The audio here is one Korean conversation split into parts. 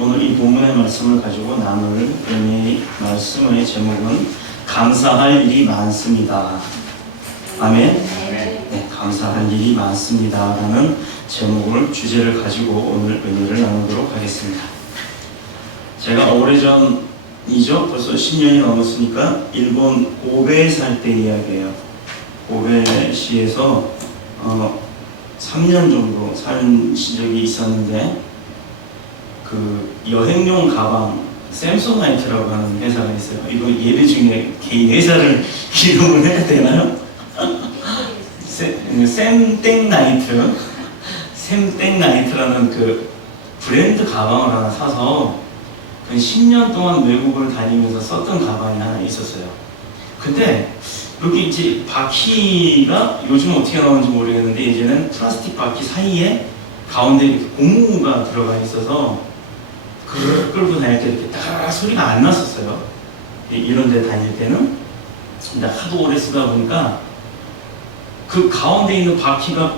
오늘 이 본문의 말씀을 가지고 나눌 은혜의 말씀의 제목은 감사할 일이 많습니다. 아멘. 네, 감사할 일이 많습니다 라는 제목을 주제를 가지고 오늘 은혜를 나누도록 하겠습니다. 제가 오래전이죠. 벌써 10년이 넘었으니까 일본 고베에 살 때 이야기예요. 고베시에서 3년 정도 산 시절이 있었는데, 그 여행용 가방 샘소나이트라고 하는 회사가 있어요. 이거 예배 중에 개인 회사를 이름을 해야 되나요? 샘땡나이트라는 그 브랜드 가방을 하나 사서 10년 동안 외국을 다니면서 썼던 가방이 하나 있었어요. 근데 여기 이제 바퀴가 요즘 어떻게 나오는지 모르겠는데, 예전에는 플라스틱 바퀴 사이에 가운데 이렇게 고무가 들어가 있어서 그걸 끌고 다닐 때 이렇게 딱 소리가 안 났었어요. 이런 데 다닐 때는. 근데 하도 오래 쓰다 보니까 그 가운데 있는 바퀴가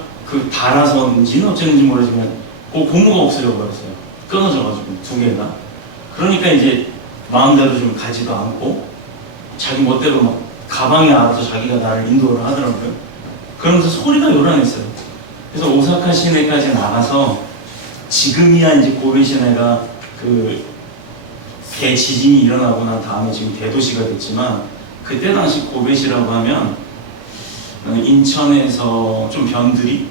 달아서인지는 어쩐지 모르지만 고무가 없어져 버렸어요. 끊어져가지고 두 개가. 그러니까 이제 마음대로 좀 가지도 않고 자기 멋대로 막 가방에 알아서 자기가 나를 인도를 하더라고요. 그러면서 소리가 요란했어요. 그래서 오사카 시내까지 나가서, 지금이야 이제 고베 시내가 대지진이 일어나고 난 다음에 지금 대도시가 됐지만, 그때 당시 고베시라고 하면 인천에서 좀 변두리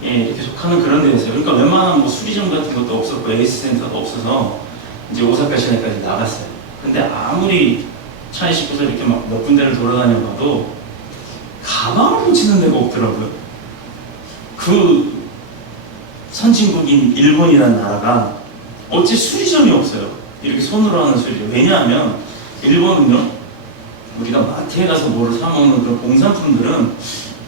이렇게 속하는 그런 데였어요. 그러니까 웬만한 뭐 수리점 같은 것도 없었고 에이스 센터도 없어서 이제 오사카 시내까지 나갔어요. 근데 아무리 차에 싣고서 이렇게 막 몇 군데를 돌아다녀봐도 가방을 붙이는 데가 없더라고요. 그 선진국인 일본이라는 나라가 어째 수리점이 없어요. 이렇게 손으로 하는 수리점. 왜냐하면 일본은요, 우리가 마트에 가서 뭐를 사먹는 그런 공산품들은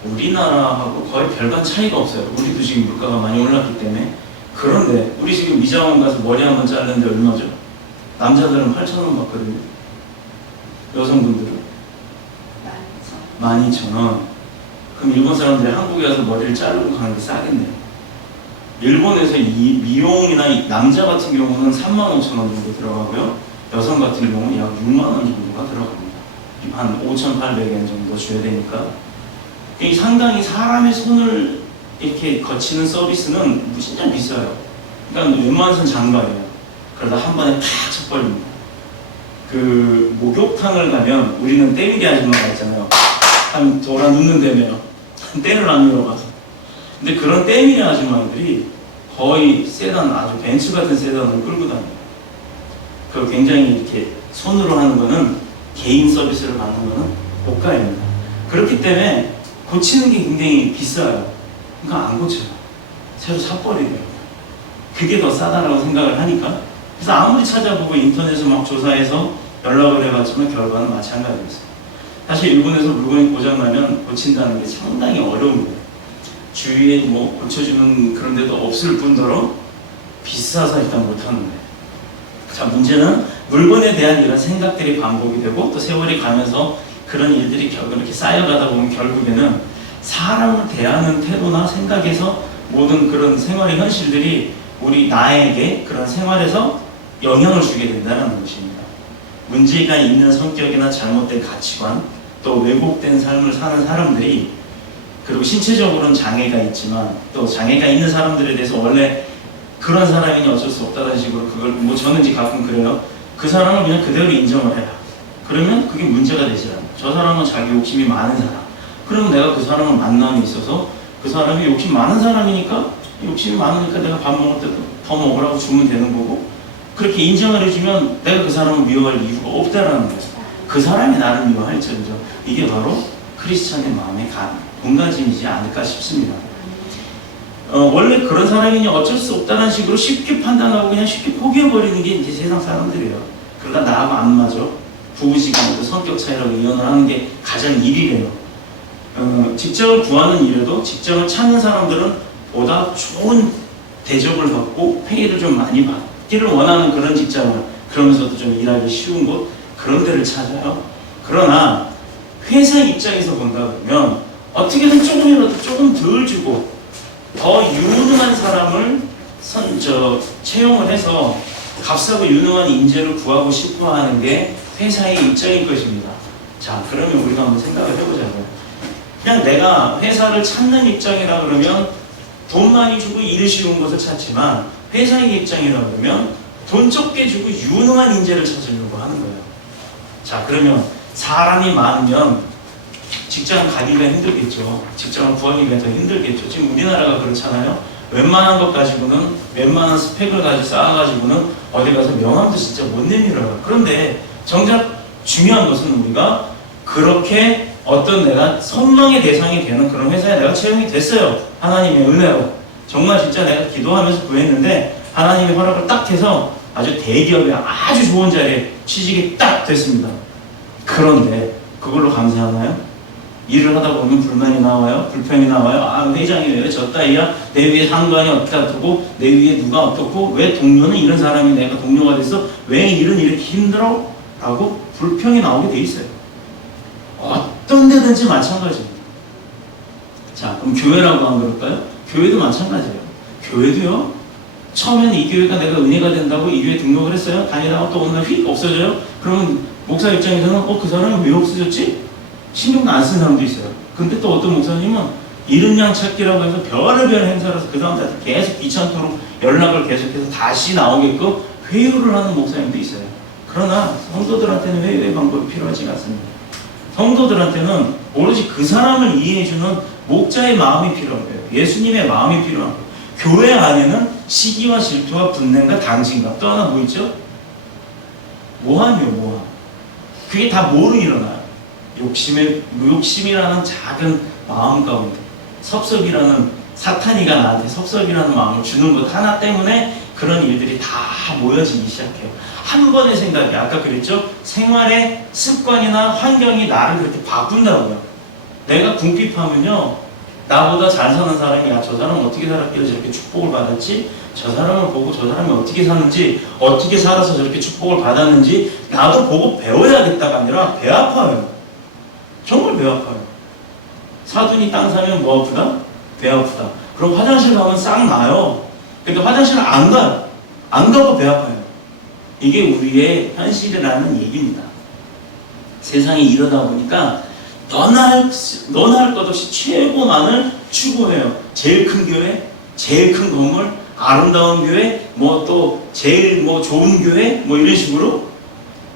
우리나라하고 거의 별반 차이가 없어요. 우리도 지금 물가가 많이 올랐기 때문에. 그런데 우리 지금 미장원 가서 머리 한번 자르는데 얼마죠? 남자들은 8,000원 받거든요. 여성분들은 12,000원. 그럼 일본 사람들이 한국에 가서 머리를 자르고 가는 게 싸겠네요. 일본에서 이 미용이나 남자 같은 경우는 35,000원 정도 들어가고요, 여성 같은 경우는 약 6만원 정도가 들어갑니다. 한 5,800엔 정도 줘야 되니까. 이 상당히 사람의 손을 이렇게 거치는 서비스는 진짜 비싸요. 그러니까 웬만한 선 장발이에요. 그러다 한 번에 탁 쳐버립니다. 그 목욕탕을 가면 우리는 때밀이 아줌마가 있잖아요. 한 돌아 눕는다며요. 때를 안 밀어가서. 근데 그런 때밀이 아줌마들이 거의 세단, 아주 벤츠 같은 세단을 끌고 다녀요. 그 굉장히 이렇게 손으로 하는 거는, 개인 서비스를 받는 거는 고가입니다. 그렇기 때문에 고치는 게 굉장히 비싸요. 그러니까 안 고쳐요. 새로 사버리래요. 그게 더 싸다라고 생각을 하니까. 그래서 아무리 찾아보고 인터넷에서 막 조사해서 연락을 해봤지만 결과는 마찬가지였어요. 사실 일본에서 물건이 고장나면 고친다는 게 상당히 어려웁니다. 주위에 뭐 고쳐주는 그런 데도 없을 뿐더러 비싸서 일단 못하는 거예요. 자, 문제는 물건에 대한 이런 생각들이 반복이 되고, 또 세월이 가면서 그런 일들이 이렇게 쌓여가다 보면 결국에는 사람을 대하는 태도나 생각에서 모든 그런 생활의 현실들이 나에게 그런 생활에서 영향을 주게 된다는 것입니다. 문제가 있는 성격이나 잘못된 가치관, 또 왜곡된 삶을 사는 사람들이, 그리고 신체적으로는 장애가 있지만 또 장애가 있는 사람들에 대해서 원래 그런 사람이니 어쩔 수 없다는 식으로, 그걸 뭐 저는 이제 가끔 그래요. 그 사람을 그냥 그대로 인정을 해라. 그러면 그게 문제가 되지 않아요. 저 사람은 자기 욕심이 많은 사람. 그러면 내가 그 사람을 만남에 있어서 그 사람이 욕심 많은 사람이니까, 욕심이 많으니까 내가 밥 먹을 때 더 먹으라고 주면 되는 거고, 그렇게 인정을 해주면 내가 그 사람을 미워할 이유가 없다라는 거예요. 그 사람이 나를 미워할지언정. 이게 바로 크리스찬의 마음의 본가짐이지 않을까 싶습니다. 원래 그런 사람이니 어쩔 수 없다는 식으로 쉽게 판단하고 그냥 쉽게 포기해버리는 게 이제 세상 사람들이에요. 그러다 나하고 안 맞아, 부부지간에도 성격 차이라고 이혼을 하는 게 가장 일이래요. 직장을 구하는 일에도 직장을 찾는 사람들은 보다 좋은 대접을 받고 페이를 좀 많이 받기를 원하는 그런 직장을, 그러면서도 좀 일하기 쉬운 곳, 그런 데를 찾아요. 그러나 회사 입장에서 본다 그러면 어떻게든 조금이라도 조금 덜 주고 더 유능한 사람을 채용을 해서 값싸고 유능한 인재를 구하고 싶어 하는 게 회사의 입장일 것입니다. 자, 그러면 우리가 한번 생각을 해보자고요. 그냥 내가 회사를 찾는 입장이라 그러면 돈 많이 주고 일 쉬운 것을 찾지만 회사의 입장이라 그러면 돈 적게 주고 유능한 인재를 찾으려고 하는 거예요. 자, 그러면 사람이 많으면 직장 가기가 힘들겠죠. 직장을 구하기가 더 힘들겠죠. 지금 우리나라가 그렇잖아요. 웬만한 것 가지고는, 웬만한 스펙을 가지고 쌓아가지고는 어디 가서 명함도 진짜 못 내밀어요. 그런데 정작 중요한 것은 우리가 그렇게 어떤 내가 선망의 대상이 되는 그런 회사에 내가 채용이 됐어요. 하나님의 은혜로. 정말 진짜 내가 기도하면서 구했는데 하나님의 허락을 딱 해서 아주 대기업에 아주 좋은 자리에 취직이 딱 됐습니다. 그런데 그걸로 감사하나요? 일을 하다 보면 불만이 나와요. 불평이 나와요. 아, 회장이 왜 저 따위야? 내 위에 상관이 어떻고 내 위에 누가 어떻고 왜 동료는 이런 사람이 내가 동료가 됐어? 왜 일은 이렇게 힘들어? 라고 불평이 나오게 돼 있어요. 어떤 데든지 마찬가지입니다. 자, 그럼 교회라고 안 그럴까요? 교회도 마찬가지예요. 교회도요. 처음에는 이 교회가 내가 은혜가 된다고 이 교회에 등록을 했어요. 다니다가 또 어느 날 휙 없어져요. 그러면 목사 입장에서는 그 사람이 왜 없어졌지? 신경도 안 쓰는 사람도 있어요. 근데 또 어떤 목사님은 이른 양 찾기라고 해서 별의별 행사를 해서 그 사람들한테 계속 귀찮도록 연락을 계속해서 다시 나오게끔 회유를 하는 목사님도 있어요. 그러나 성도들한테는 회유의 방법이 필요하지 않습니다. 성도들한테는 오로지 그 사람을 이해해주는 목자의 마음이 필요한 거예요. 예수님의 마음이 필요한 거예요. 교회 안에는 시기와 질투와 분냄과 당진과 또 하나 뭐 있죠? 모함이요, 모함. 그게 다 뭐로 일어나요? 욕심이라는 작은 마음 가운데 섭섭이라는 사탄이가 나한테 섭섭이라는 마음을 주는 것 하나 때문에 그런 일들이 다 모여지기 시작해요. 한 번의 생각이 아까 그랬죠? 생활의 습관이나 환경이 나를 그렇게 바꾼다고요. 내가 궁핍하면요, 나보다 잘 사는 사람이 야, 저 사람은 어떻게 살았길래 저렇게 축복을 받았지? 저 사람을 보고 저 사람이 어떻게 사는지, 어떻게 살아서 저렇게 축복을 받았는지 나도 보고 배워야겠다가 아니라 배 아파요. 정말 배 아파요. 사돈이 땅 사면 뭐 아프다? 배 아프다. 그럼 화장실 가면 싹 나요. 근데 화장실을 안 가요. 안 가고 배 아파요. 이게 우리의 현실이라는 얘기입니다. 세상이 이러다 보니까 너나 할 것 없이 최고만을 추구해요. 제일 큰 교회, 제일 큰 건물, 아름다운 교회, 뭐 또 제일 뭐 좋은 교회, 뭐 이런 식으로.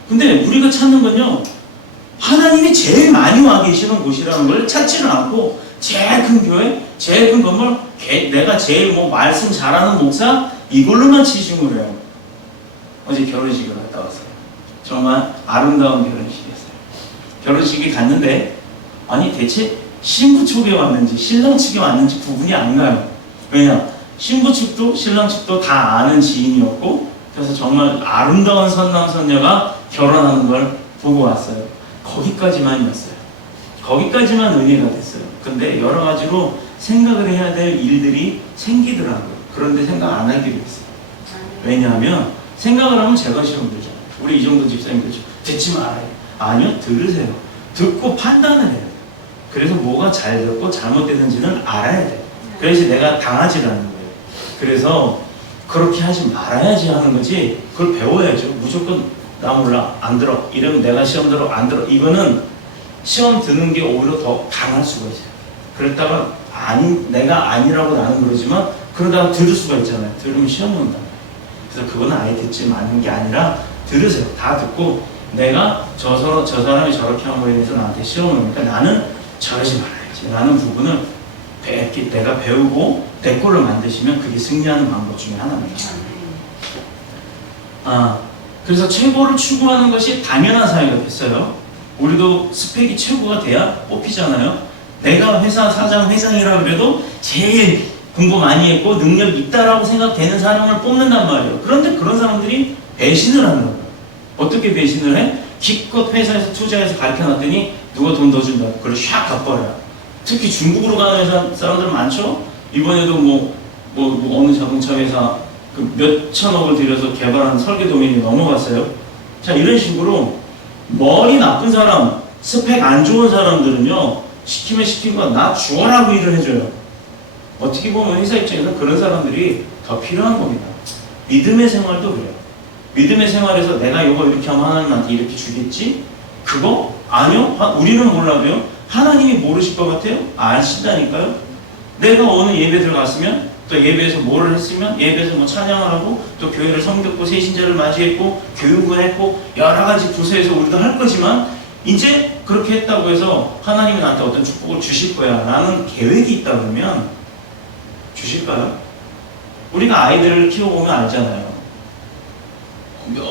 근데 우리가 찾는 건요, 하나님이 제일 많이 와 계시는 곳이라는 걸 찾지는 않고 제일 큰 교회, 제일 큰 건물, 내가 제일 뭐 말씀 잘하는 목사 이걸로만 치중을 해요. 어제 결혼식을 갔다 왔어요. 정말 아름다운 결혼식이었어요. 결혼식에 갔는데 아니 대체 신부 측에 왔는지 신랑 측에 왔는지 구분이 안 가요. 왜냐? 신부 측도 신랑 측도 다 아는 지인이었고 그래서 정말 아름다운 선남 선녀가 결혼하는 걸 보고 왔어요. 거기까지만이었어요. 거기까지만 은혜가 됐어요. 근데 여러 가지로 생각을 해야 될 일들이 생기더라고요. 그런데 생각 안 하기로 했어요. 왜냐하면 생각을 하면 제가 시험 들잖아요. 우리 이정도 집사님 그렇죠. 듣지 말아요. 아니요, 들으세요. 듣고 판단을 해요. 그래서 뭐가 잘 됐고 잘못됐는지는 알아야 돼요. 그래서 내가 당하지 않는 거예요. 그래서 그렇게 하지 말아야지 하는 거지 그걸 배워야죠. 무조건 나 몰라 안 들어 이러면 내가 시험 들어 안 들어 이거는 시험 드는 게 오히려 더 강할 수가 있어요. 그랬다가 내가 아니라고 나는 그러지만 그러다가 들을 수가 있잖아요. 들으면 시험 온다. 그래서 그건 아예 듣지 마는 게 아니라 들으세요. 다 듣고 내가 저 사람이 저렇게 한 거에 대해서 나한테 시험 오니까 나는 저러지 말아야지 라는 부분을 내가 배우고 내 걸로 만드시면 그게 승리하는 방법 중에 하나입니다. 그래서 최고를 추구하는 것이 당연한 사회가 됐어요. 우리도 스펙이 최고가 돼야 뽑히잖아요. 내가 회사 사장, 회장이라 그래도 제일 공부 많이 했고 능력 있다라고 생각되는 사람을 뽑는단 말이에요. 그런데 그런 사람들이 배신을 한다고요. 어떻게 배신을 해? 기껏 회사에서 투자해서 가르쳐놨더니 누가 돈 더 준다고 그걸 샥 갚아요. 특히 중국으로 가는 회사 사람들 많죠? 이번에도 뭐 어느 자동차 회사 그 몇천억을 들여서 개발한 설계 도면이 넘어갔어요. 자, 이런 식으로 머리 나쁜 사람, 스펙 안 좋은 사람들은요, 시키면 시킨 거 나 주어라고 일을 해줘요. 어떻게 보면 회사 입장에서 그런 사람들이 더 필요한 겁니다. 믿음의 생활도 그래요. 믿음의 생활에서 내가 이거 이렇게 하면 하나님한테 이렇게 주겠지? 그거? 아니요. 우리는 몰라도요. 하나님이 모르실 것 같아요? 아신다니까요. 내가 어느 예배 들어갔으면 또 예배에서 뭐를 했으면 예배에서 뭐 찬양을 하고 또 교회를 섬겼고 새신자를 맞이했고 교육을 했고 여러 가지 부서에서 우리도 할 거지만 이제 그렇게 했다고 해서 하나님이 나한테 어떤 축복을 주실 거야 라는 계획이 있다 그러면 주실까요? 우리가 아이들을 키워보면 알잖아요.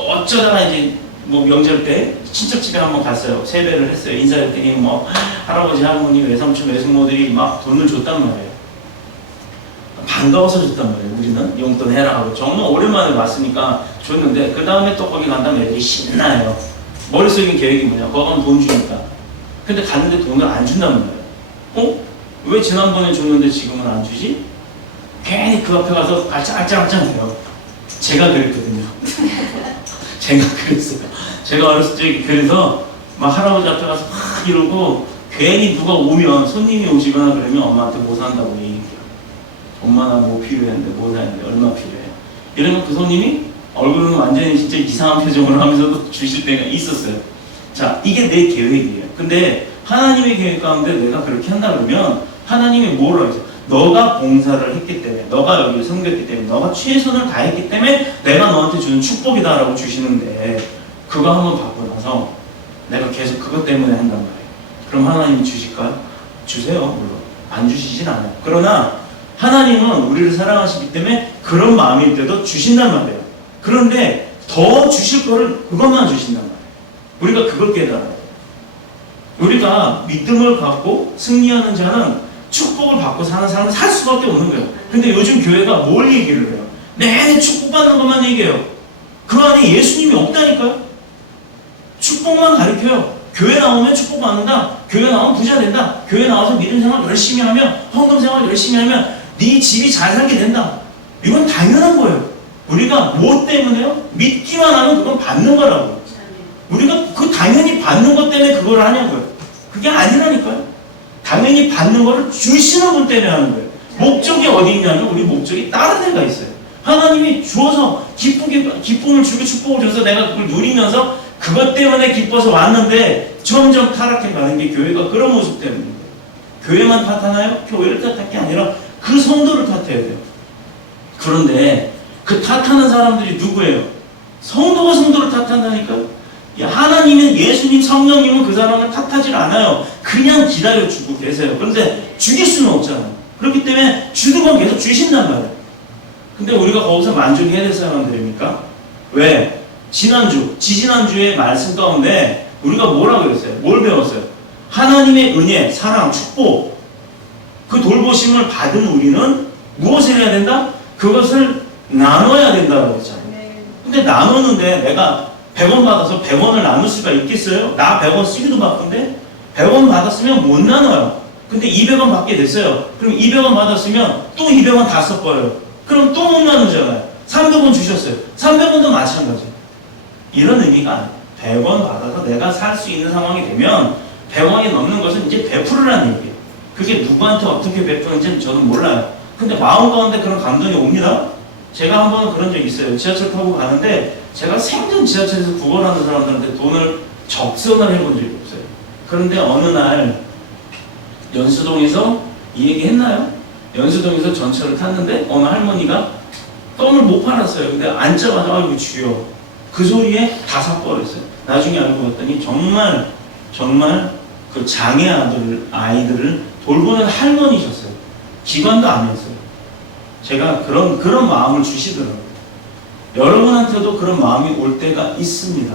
어쩌다가 이제 뭐 명절 때 친척 집에 한번 갔어요. 세배를 했어요. 인사했더니 뭐 할아버지 할머니 외삼촌 외숙모들이 막 돈을 줬단 말이에요. 반가워서 줬단 말이에요. 우리는 용돈 해라 하고 정말 오랜만에 왔으니까 줬는데 그 다음에 또 거기 간다면 애들이 신나요. 머릿속에 계획이 뭐냐? 거기 가면 돈 주니까. 근데 갔는데 돈을 안 준단 말이에요. 어? 왜 지난번에 줬는데 지금은 안 주지? 괜히 그 앞에 가서 알짱알짱해요. 제가 그랬거든요. 제가 그랬어요. 제가 어렸을 때 그래서 막 할아버지 앞에 가서 막 이러고 괜히 누가 오면 손님이 오시거나 그러면 엄마한테 뭐 산다고 얘기해요. 엄마 나 뭐 필요했는데 뭐 사는데 얼마 필요해. 이러면 그 손님이 얼굴은 완전히 진짜 이상한 표정을 하면서도 주실 때가 있었어요. 자, 이게 내 계획이에요. 근데 하나님의 계획 가운데 내가 그렇게 한다 그러면 하나님이 뭐라고 했어요? 너가 봉사를 했기 때문에, 너가 여기를 섬겼기 때문에, 너가 최선을 다했기 때문에 내가 너한테 주는 축복이다라고 주시는데 그거 한번 받고 나서 내가 계속 그것 때문에 한단 말이에요. 그럼 하나님이 주실까요? 주세요. 물론 안 주시진 않아요. 그러나 하나님은 우리를 사랑하시기 때문에 그런 마음일 때도 주신단 말이에요. 그런데 더 주실 거를 그것만 주신단 말이에요. 우리가 그걸 깨달아요. 우리가 믿음을 갖고 승리하는 자는 축복을 받고 사는 사람은 살 수밖에 없는 거예요. 근데 요즘 교회가 뭘 얘기를 해요? 내내 축복받는 것만 얘기해요. 그 안에 예수님이 없다니까요. 축복만 가르쳐요. 교회 나오면 축복받는다. 교회 나오면 부자 된다. 교회 나와서 믿음 생활 열심히 하면, 헌금 생활 열심히 하면 네 집이 잘 살게 된다. 이건 당연한 거예요. 우리가 뭐 때문에요? 믿기만 하면 그건 받는 거라고. 우리가 그 당연히 받는 것 때문에 그걸 하냐고요. 그게 아니라니까요. 당연히 받는 거를 주시는 분 때문에 하는 거예요. 목적이 어디 있냐면 우리 목적이 다른 데가 있어요. 하나님이 주어서 기쁨을 주고 축복을 줘서 내가 그걸 누리면서 그것 때문에 기뻐서 왔는데 점점 타락해 가는 게 교회가 그런 모습 때문입니다. 교회만 탓하나요? 교회를 탓할 게 아니라 그 성도를 탓해야 돼요. 그런데 그 탓하는 사람들이 누구예요? 성도가 성도를 탓한다니까요. 하나님은 예수님 성령님은 그 사람을 탓하지 않아요. 그냥 기다려주고 계세요. 그런데 죽일 수는 없잖아요. 그렇기 때문에 주는 건 계속 주신단 말이에요. 근데 우리가 거기서 만족해야 될 사람들입니까? 왜? 지지난주의 말씀 가운데 우리가 뭐라고 그랬어요? 뭘 배웠어요? 하나님의 은혜, 사랑, 축복 그 돌보심을 받은 우리는 무엇을 해야 된다? 그것을 나눠야 된다고 했잖아요. 근데 나누는데 내가 100원 받아서 100원을 나눌 수가 있겠어요? 나 100원 쓰기도 바쁜데 100원 받았으면 못 나눠요. 근데 200원 받게 됐어요. 그럼 200원 받았으면 또 200원 다 써버려요. 그럼 또 못 나누잖아요. 300원 주셨어요. 300원도 마찬가지예요. 이런 의미가 100원 받아서 내가 살 수 있는 상황이 되면 100원이 넘는 것은 이제 베풀으라는 얘기예요. 그게 누구한테 어떻게 베푸는지는 저는 몰라요. 근데 마음 가운데 그런 감동이 옵니다. 제가 한 번은 그런 적이 있어요. 지하철 타고 가는데 제가 생전 지하철에서 구걸하는 사람들한테 돈을 적선을 해본 적이 없어요. 그런데 어느 날 연수동에서 이 얘기 했나요? 연수동에서 전철을 탔는데 어느 할머니가 껌을 못 팔았어요. 근데 앉자마자 아이고 주여 그 소리에 다 삭버렸어요. 나중에 알고 봤더니 정말 그 장애 아이들을 돌보는 할머니셨어요. 기관도 아니었어요. 제가 그런 마음을 주시더라고요. 여러분한테도 그런 마음이 올 때가 있습니다.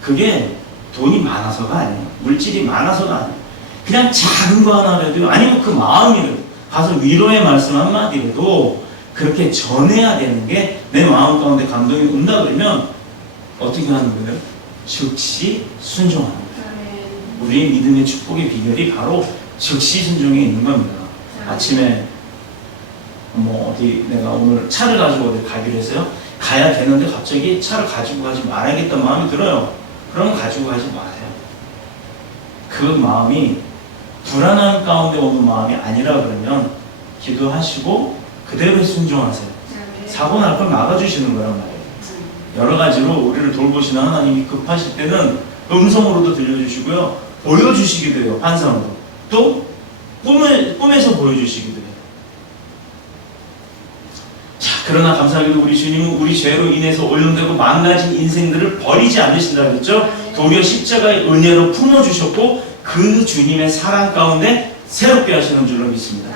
그게 돈이 많아서가 아니에요. 물질이 많아서가 아니에요. 그냥 작은 거 하나라도 아니면 그 마음이라도 가서 위로의 말씀 한마디라도 그렇게 전해야 되는 게 내 마음 가운데 감동이 온다 그러면 어떻게 하는 거예요? 즉시 순종하는 거예요. 우리의 믿음의 축복의 비결이 바로 즉시 순종에 있는 겁니다. 아침에 뭐 어디 내가 오늘 차를 가지고 어디 가기로 했어요. 가야 되는데 갑자기 차를 가지고 가지 말아야겠다는 마음이 들어요. 그러면 가지고 가지 마세요. 그 마음이 불안한 가운데 오는 마음이 아니라 그러면 기도하시고 그대로 순종하세요. 사고 날 걸 막아주시는 거란 말이에요. 여러 가지로 우리를 돌보시는 하나님이 급하실 때는 음성으로도 들려주시고요. 보여주시기도 해요. 환상으로. 또 꿈에서 보여주시기도 해요. 자, 그러나 감사하게도 우리 주님은 우리 죄로 인해서 오염되고 망가진 인생들을 버리지 않으신다 그랬죠. 도리어 십자가의 은혜로 품어주셨고 그 주님의 사랑 가운데 새롭게 하시는 줄로 믿습니다.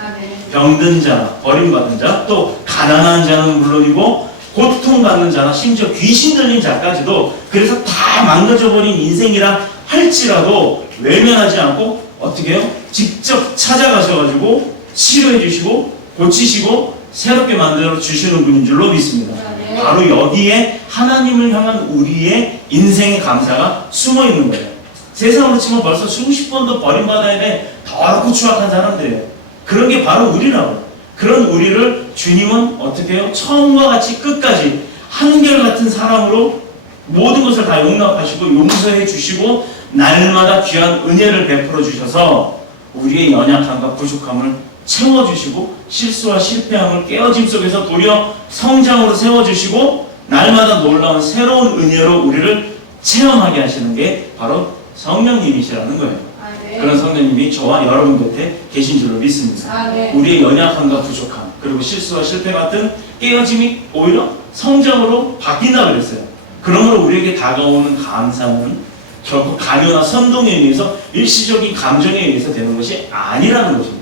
병든 자, 버림받은 자, 또 가난한 자는 물론이고 고통받는 자나 심지어 귀신 들린 자까지도 그래서 다 망가져버린 인생이라 할지라도 외면하지 않고 어떻게 해요? 직접 찾아가셔가지고 치료해 주시고 고치시고 새롭게 만들어 주시는 분인 줄로 믿습니다. 바로 여기에 하나님을 향한 우리의 인생의 감사가 숨어 있는 거예요. 세상으로 치면 벌써 수십 번도 버림받아야 돼 더럽고 추악한 사람들이에요. 그런 게 바로 우리라고. 그런 우리를 주님은 어떻게 해요? 처음과 같이 끝까지 한결같은 사랑으로 모든 것을 다 용납하시고 용서해 주시고 날마다 귀한 은혜를 베풀어 주셔서 우리의 연약함과 부족함을 채워주시고 실수와 실패함을 깨어짐 속에서 도리어 성장으로 세워주시고 날마다 놀라운 새로운 은혜로 우리를 체험하게 하시는 게 바로 성령님이시라는 거예요. 그런 성령님이 저와 여러분 곁에 계신 줄로 믿습니다. 우리의 연약함과 부족함 그리고 실수와 실패 같은 깨어짐이 오히려 성장으로 바뀐다 그랬어요. 그러므로 우리에게 다가오는 감사는 결국 강요나 선동에 의해서 일시적인 감정에 의해서 되는 것이 아니라는 것입니다.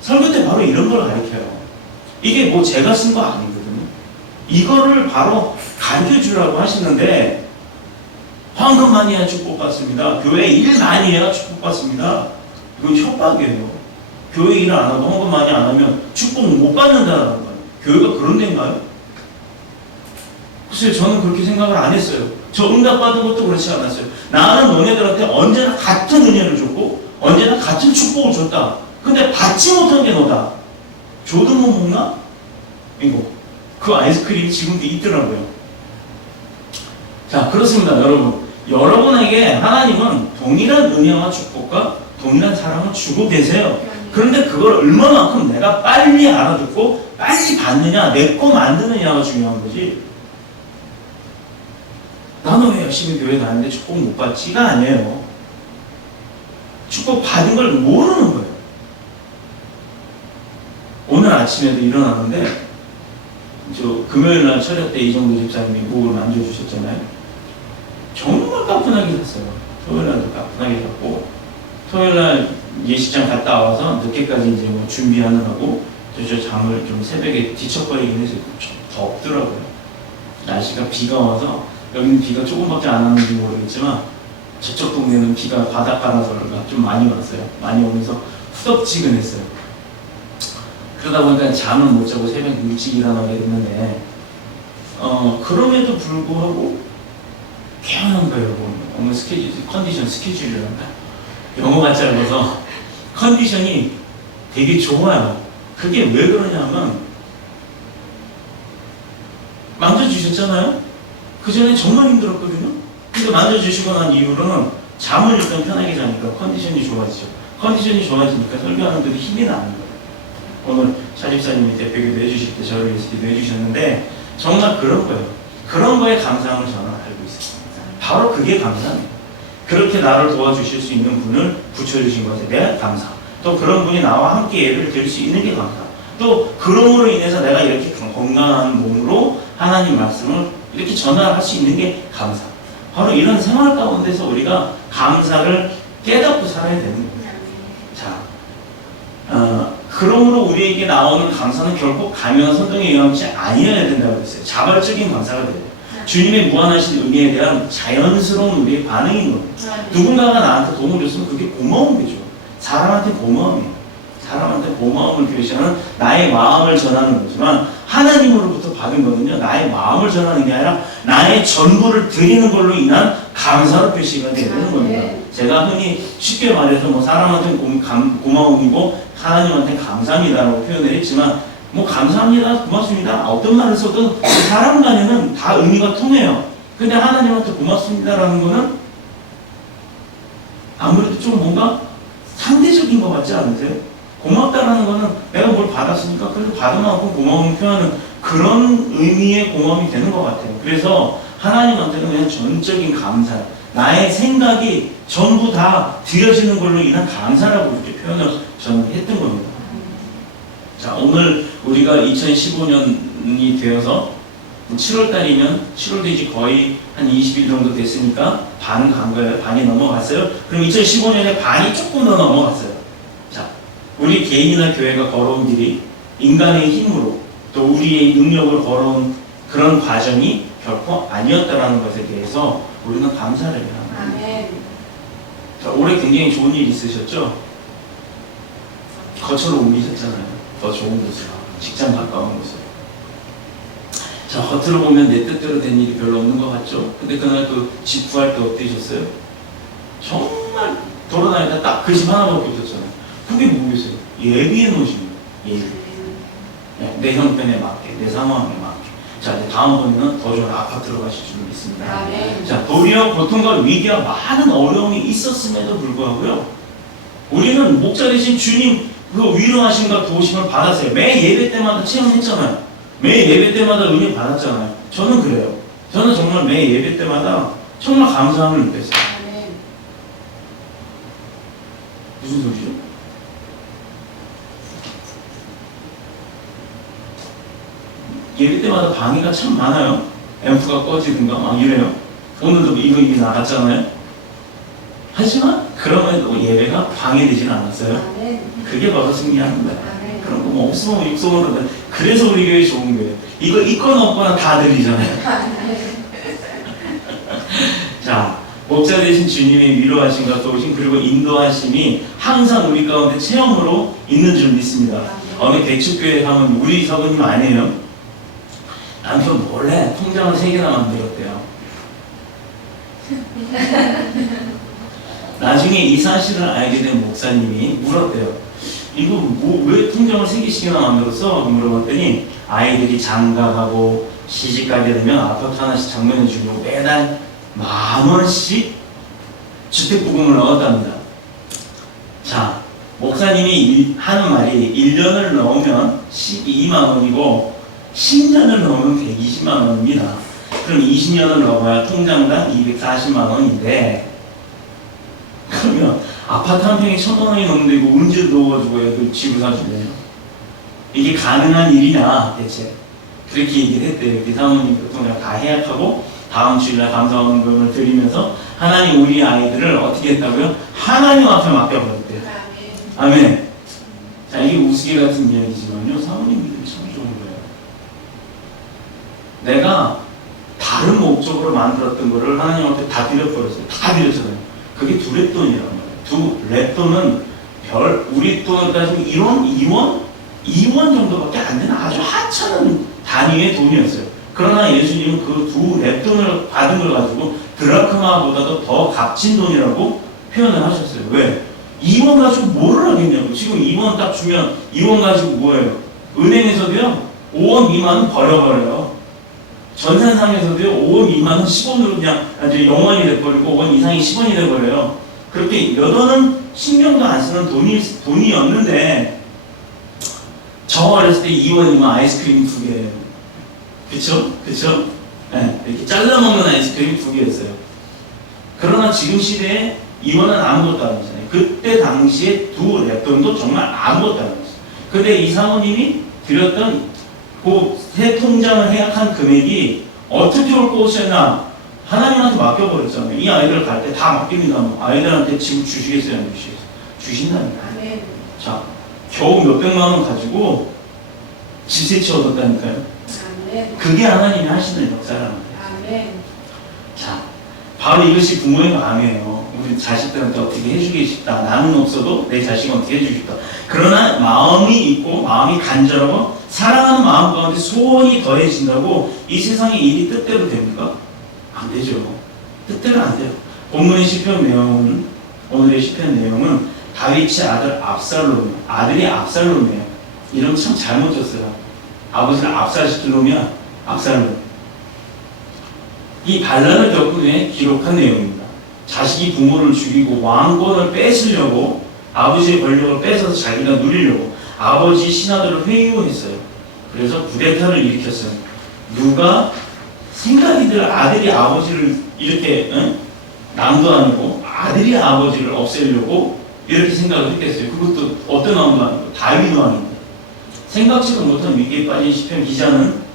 설교 때 바로 이런 걸 가르쳐요. 이게 뭐 제가 쓴 거 아니거든요. 이거를 바로 가르쳐 주라고 하시는데 헌금 많이 해야 축복받습니다. 교회 일 많이 해야 축복받습니다. 이건 협박이에요. 교회 일 안 하고 헌금 많이 안 하면 축복 못 받는다는 거예요. 교회가 그런 데인가요? 글쎄요, 저는 그렇게 생각을 안 했어요. 저 응답받은 것도 그렇지 않았어요. 나는 너네들한테 언제나 같은 은혜를 줬고 언제나 같은 축복을 줬다. 근데 받지 못한 게 너다. 줘도 못 먹나? 이거. 그 아이스크림이 지금도 있더라고요. 자, 그렇습니다, 여러분. 여러분에게 하나님은 동일한 은혜와 축복과 동일한 사랑을 주고 계세요. 그런데 그걸 얼마만큼 내가 빨리 알아듣고 빨리 받느냐, 내 거 만드느냐가 중요한 거지. 나는 왜 열심히 교회 다니는데 축복 못 받지가 아니에요. 축복 받은 걸 모르는 거예요. 오늘 아침에도 일어나는데 저 금요일날 철야 때 이정도 집사님이 목을 만져주셨잖아요. 정말 가뿐하게 잤어요. 토요일날도 가뿐하게 잤고 토요일날 예식장 갔다 와서 늦게까지 이제 뭐 준비하느라고 저 잠을 좀 새벽에 뒤척거리긴 해서 좀 덥더라고요. 날씨가 비가 와서 여기는 비가 조금밖에 안 왔는지 모르겠지만 저쪽 동네는 비가 바닷가라서 좀 많이 왔어요. 많이 오면서 후덥지근했어요. 그러다 보니까 잠을 못 자고 새벽 일찍 일어나게 됐는데 그럼에도 불구하고 개운한 거예요. 오늘 스케줄이란다. 영어가 짧아서 컨디션이 되게 좋아요. 그게 왜 그러냐면 만져주셨잖아요. 그 전에 정말 힘들었거든요. 근데 만져주시고 난 이후로는 잠을 일단 편하게 자니까 컨디션이 좋아지죠. 컨디션이 좋아지니까 설교하는 데도 힘이 나는 거예요. 오늘 차집사님이 대표기도 해주실 때 저를 위해서 기도해 주셨는데 정말 그런 거예요. 그런 거에 감사함을 저는 알고 있습니다. 바로 그게 감사합니다. 그렇게 나를 도와주실 수 있는 분을 붙여주신 것에 대한 감사. 또 그런 분이 나와 함께 예를 들 수 있는 게 감사. 또 그럼으로 인해서 내가 이렇게 건강한 몸으로 하나님 말씀을 이렇게 전달할 수 있는 게 감사. 바로 이런 생활 가운데서 우리가 감사를 깨닫고 살아야 되는 거예요. 자, 그러므로 우리에게 나오는 감사는 결코 강요나 선동에 의함치 아니어야 된다고 했어요. 자발적인 감사가 돼요. 주님의 무한하신 은혜에 대한 자연스러운 우리의 반응인 거예요. 누군가가 나한테 도움을 줬으면 그게 고마운 거죠. 사람한테 고마움이에요. 사람한테 고마움을 표시하는 나의 마음을 전하는 거지만 하나님으로부터 받은 거는요, 나의 마음을 전하는 게 아니라 나의 전부를 드리는 걸로 인한 감사로 표시가 되는 겁니다. 제가 흔히 쉽게 말해서 뭐 사람한테 고마움이고 하나님한테 감사합니다라고 표현을 했지만 뭐 감사합니다, 고맙습니다 어떤 말을 써도 사람 간에는 다 의미가 통해요. 근데 하나님한테 고맙습니다라는 거는 아무래도 좀 뭔가 상대적인 것 같지 않으세요? 고맙다라는 거는 내가 뭘 받았으니까 그래도 받은 만큼 고마움을 표현하는 그런 의미의 공헌이 되는 것 같아요. 그래서 하나님한테는 그냥 전적인 감사, 나의 생각이 전부 다 드려지는 걸로 인한 감사라고 이렇게 표현을 저는 했던 겁니다. 자, 오늘 우리가 2015년이 되어서 7월달이면 7월 되지 거의 한 20일 정도 됐으니까 반 간 거예요. 반이 넘어갔어요. 그럼 2015년에 반이 조금 더 넘어갔어요. 자, 우리 개인이나 교회가 걸어온 길이 인간의 힘으로 또 우리의 능력으로 걸어온 그런 과정이 결코 아니었다라는 것에 대해서 우리는 감사를 해야 합니다. 아멘. 자, 올해 굉장히 좋은 일 있으셨죠? 거처로 옮기셨잖아요. 더 좋은 곳으로, 직장 가까운 곳으로. 자, 겉으로 보면 내 뜻대로 된 일이 별로 없는 것 같죠? 근데 그날 그 집 구할 때 어떠셨어요? 정말 돌아다니다 딱 그 집 하나밖에 없었잖아요. 그게 뭐겠어요? 예비해 놓으신 거예요. 예비. 네, 내 형편에 맞게, 내 상황에 맞게. 자, 이제 다음번에는 더 좋은 아파트로 가실 줄 믿습니다. 아멘. 자, 도리어 고통과 위기와 많은 어려움이 있었음에도 불구하고요, 우리는 목자 되신 주님 그 위로하심과 도우심을 받았어요. 매 예배 때마다 체험했잖아요. 매 예배 때마다 은혜 받았잖아요. 저는 그래요. 저는 정말 매 예배 때마다 정말 감사함을 느꼈어요. 아멘. 무슨 소리죠? 예배 때마다 방해가 참 많아요. 앰프가 꺼지든가 막 이래요. 오늘도 이거 이미 나갔잖아요. 하지만 그럼에도 예배가 방해되진 않았어요. 아멘. 그게 바로 승리하는 거예요. 아멘. 그런 거 뭐 없으면 입소문으로. 그래서 우리 교회 좋은 거예요. 이거 있거나 없거나 다 드리잖아요. 자, 목자 되신 주님의 위로하심과 도우심 그리고 인도하심이 항상 우리 가운데 체험으로 있는 줄 믿습니다. 어느 개축교회 가면 우리 사부님 아니에요. 남편 몰래 통장을 3개나 만들었대요. 나중에 이 사실을 알게 된 목사님이 물었대요. 이거 왜 통장을 3개씩이나 만들었어? 물어봤더니 아이들이 장가가고 시집가게 되면 아파트 하나씩 장면해 주려고 매달 10,000원씩 주택부금을 넣었답니다. 자, 목사님이 하는 말이 1년을 넣으면 12만 원이고 10년을 넣으면 120만 원입니다. 그럼 20년을 넣어야 통장당 240만 원인데, 그러면 아파트 한 평에 1,000만 원이 넘는데 이거 언제 넣어가지고 애들 집을 사주래요? 이게 가능한 일이냐 대체? 그렇게 얘기를 했대요. 그 사모님 교통장 다 해약하고 다음 주일날 감사원금을 드리면서 하나님 우리 아이들을 어떻게 했다고요? 하나님 앞에 맡겨버렸대요. 아멘. 자, 이게 우스개 같은 이야기지만요, 사모님 믿음이 참 좋은 거예요. 내가 다른 목적으로 만들었던 거를 하나님한테 다 드려버렸어요. 다 드렸잖아요. 그게 두 랩돈이란 말이에요. 두 랩돈은 우리 돈으로 따지면 1원, 2원 정도밖에 안 되는 아주 하찮은 단위의 돈이었어요. 그러나 예수님은 그 두 랩돈을 받은 걸 가지고 드라크마보다도 더 값진 돈이라고 표현을 하셨어요. 왜? 2원 가지고 뭐를 하겠냐고. 지금 2원 딱 주면 2원 가지고 뭐예요? 은행에서도요 5원 미만은 버려버려요. 전산상에서도요 5원 미만은 10원으로 그냥 이제 0원이 돼버리고 5원 이상이 10원이 돼버려요. 그렇게 몇 원은 신경도 안 쓰는 돈이었는데, 저 어렸을 때 2원이면 아이스크림 2개. 그쵸? 그쵸? 네, 이렇게 잘라먹는 아이스크림 2개였어요. 그러나 지금 시대에 2원은 아무것도 아니잖아요. 그때 당시에 두 랩돈도 정말 아무것도 아니었어요. 근데 이 사모님이 드렸던 그 새 통장을 해약한 금액이 어떻게 올 것이었나? 하나님한테 맡겨버렸잖아요. 이 아이들 갈 때 다 맡깁니다. 아이들한테 지금 주시겠어요? 안 주시겠어요? 주신다니까. 아멘. 자, 겨우 몇백만 원 가지고 집 세 채 얻었다니까요. 아멘. 그게 하나님이 하시는 역사라는 거예요. 아멘. 자, 바로 이것이 부모의 마음이에요. 우리 자식들한테 어떻게 해주기 싶다. 나는 없어도 내 자식은 어떻게 해주기 싶다. 그러나 마음이 있고 마음이 간절하고 사랑하는 마음 가운데 소원이 더해진다고 이 세상의 일이 뜻대로 됩니까? 안 되죠. 뜻대로 안 돼요. 본문의 시편 내용은, 오늘의 시편 내용은 다윗의 아들 압살롬, 아들이 압살롬이에요. 이름 참 잘못 줬어요. 아버지를 압살시킬 놈이야. 압살롬. 이 반란을 겪은 후에 기록한 내용입니다. 자식이 부모를 죽이고 왕권을 뺏으려고, 아버지의 권력을 뺏어서 자기가 누리려고 아버지 신하들을 회유했어요. 그래서 구데타를 일으켰어요. 누가 생각이들 아들이 아버지를 이렇게 남도 아니고 아들이 아버지를 없애려고 이렇게 생각을 했겠어요. 그것도 어떤 왕도 아니고 다윗 왕인데 생각지도 못한 위기에 빠진 시편 기자는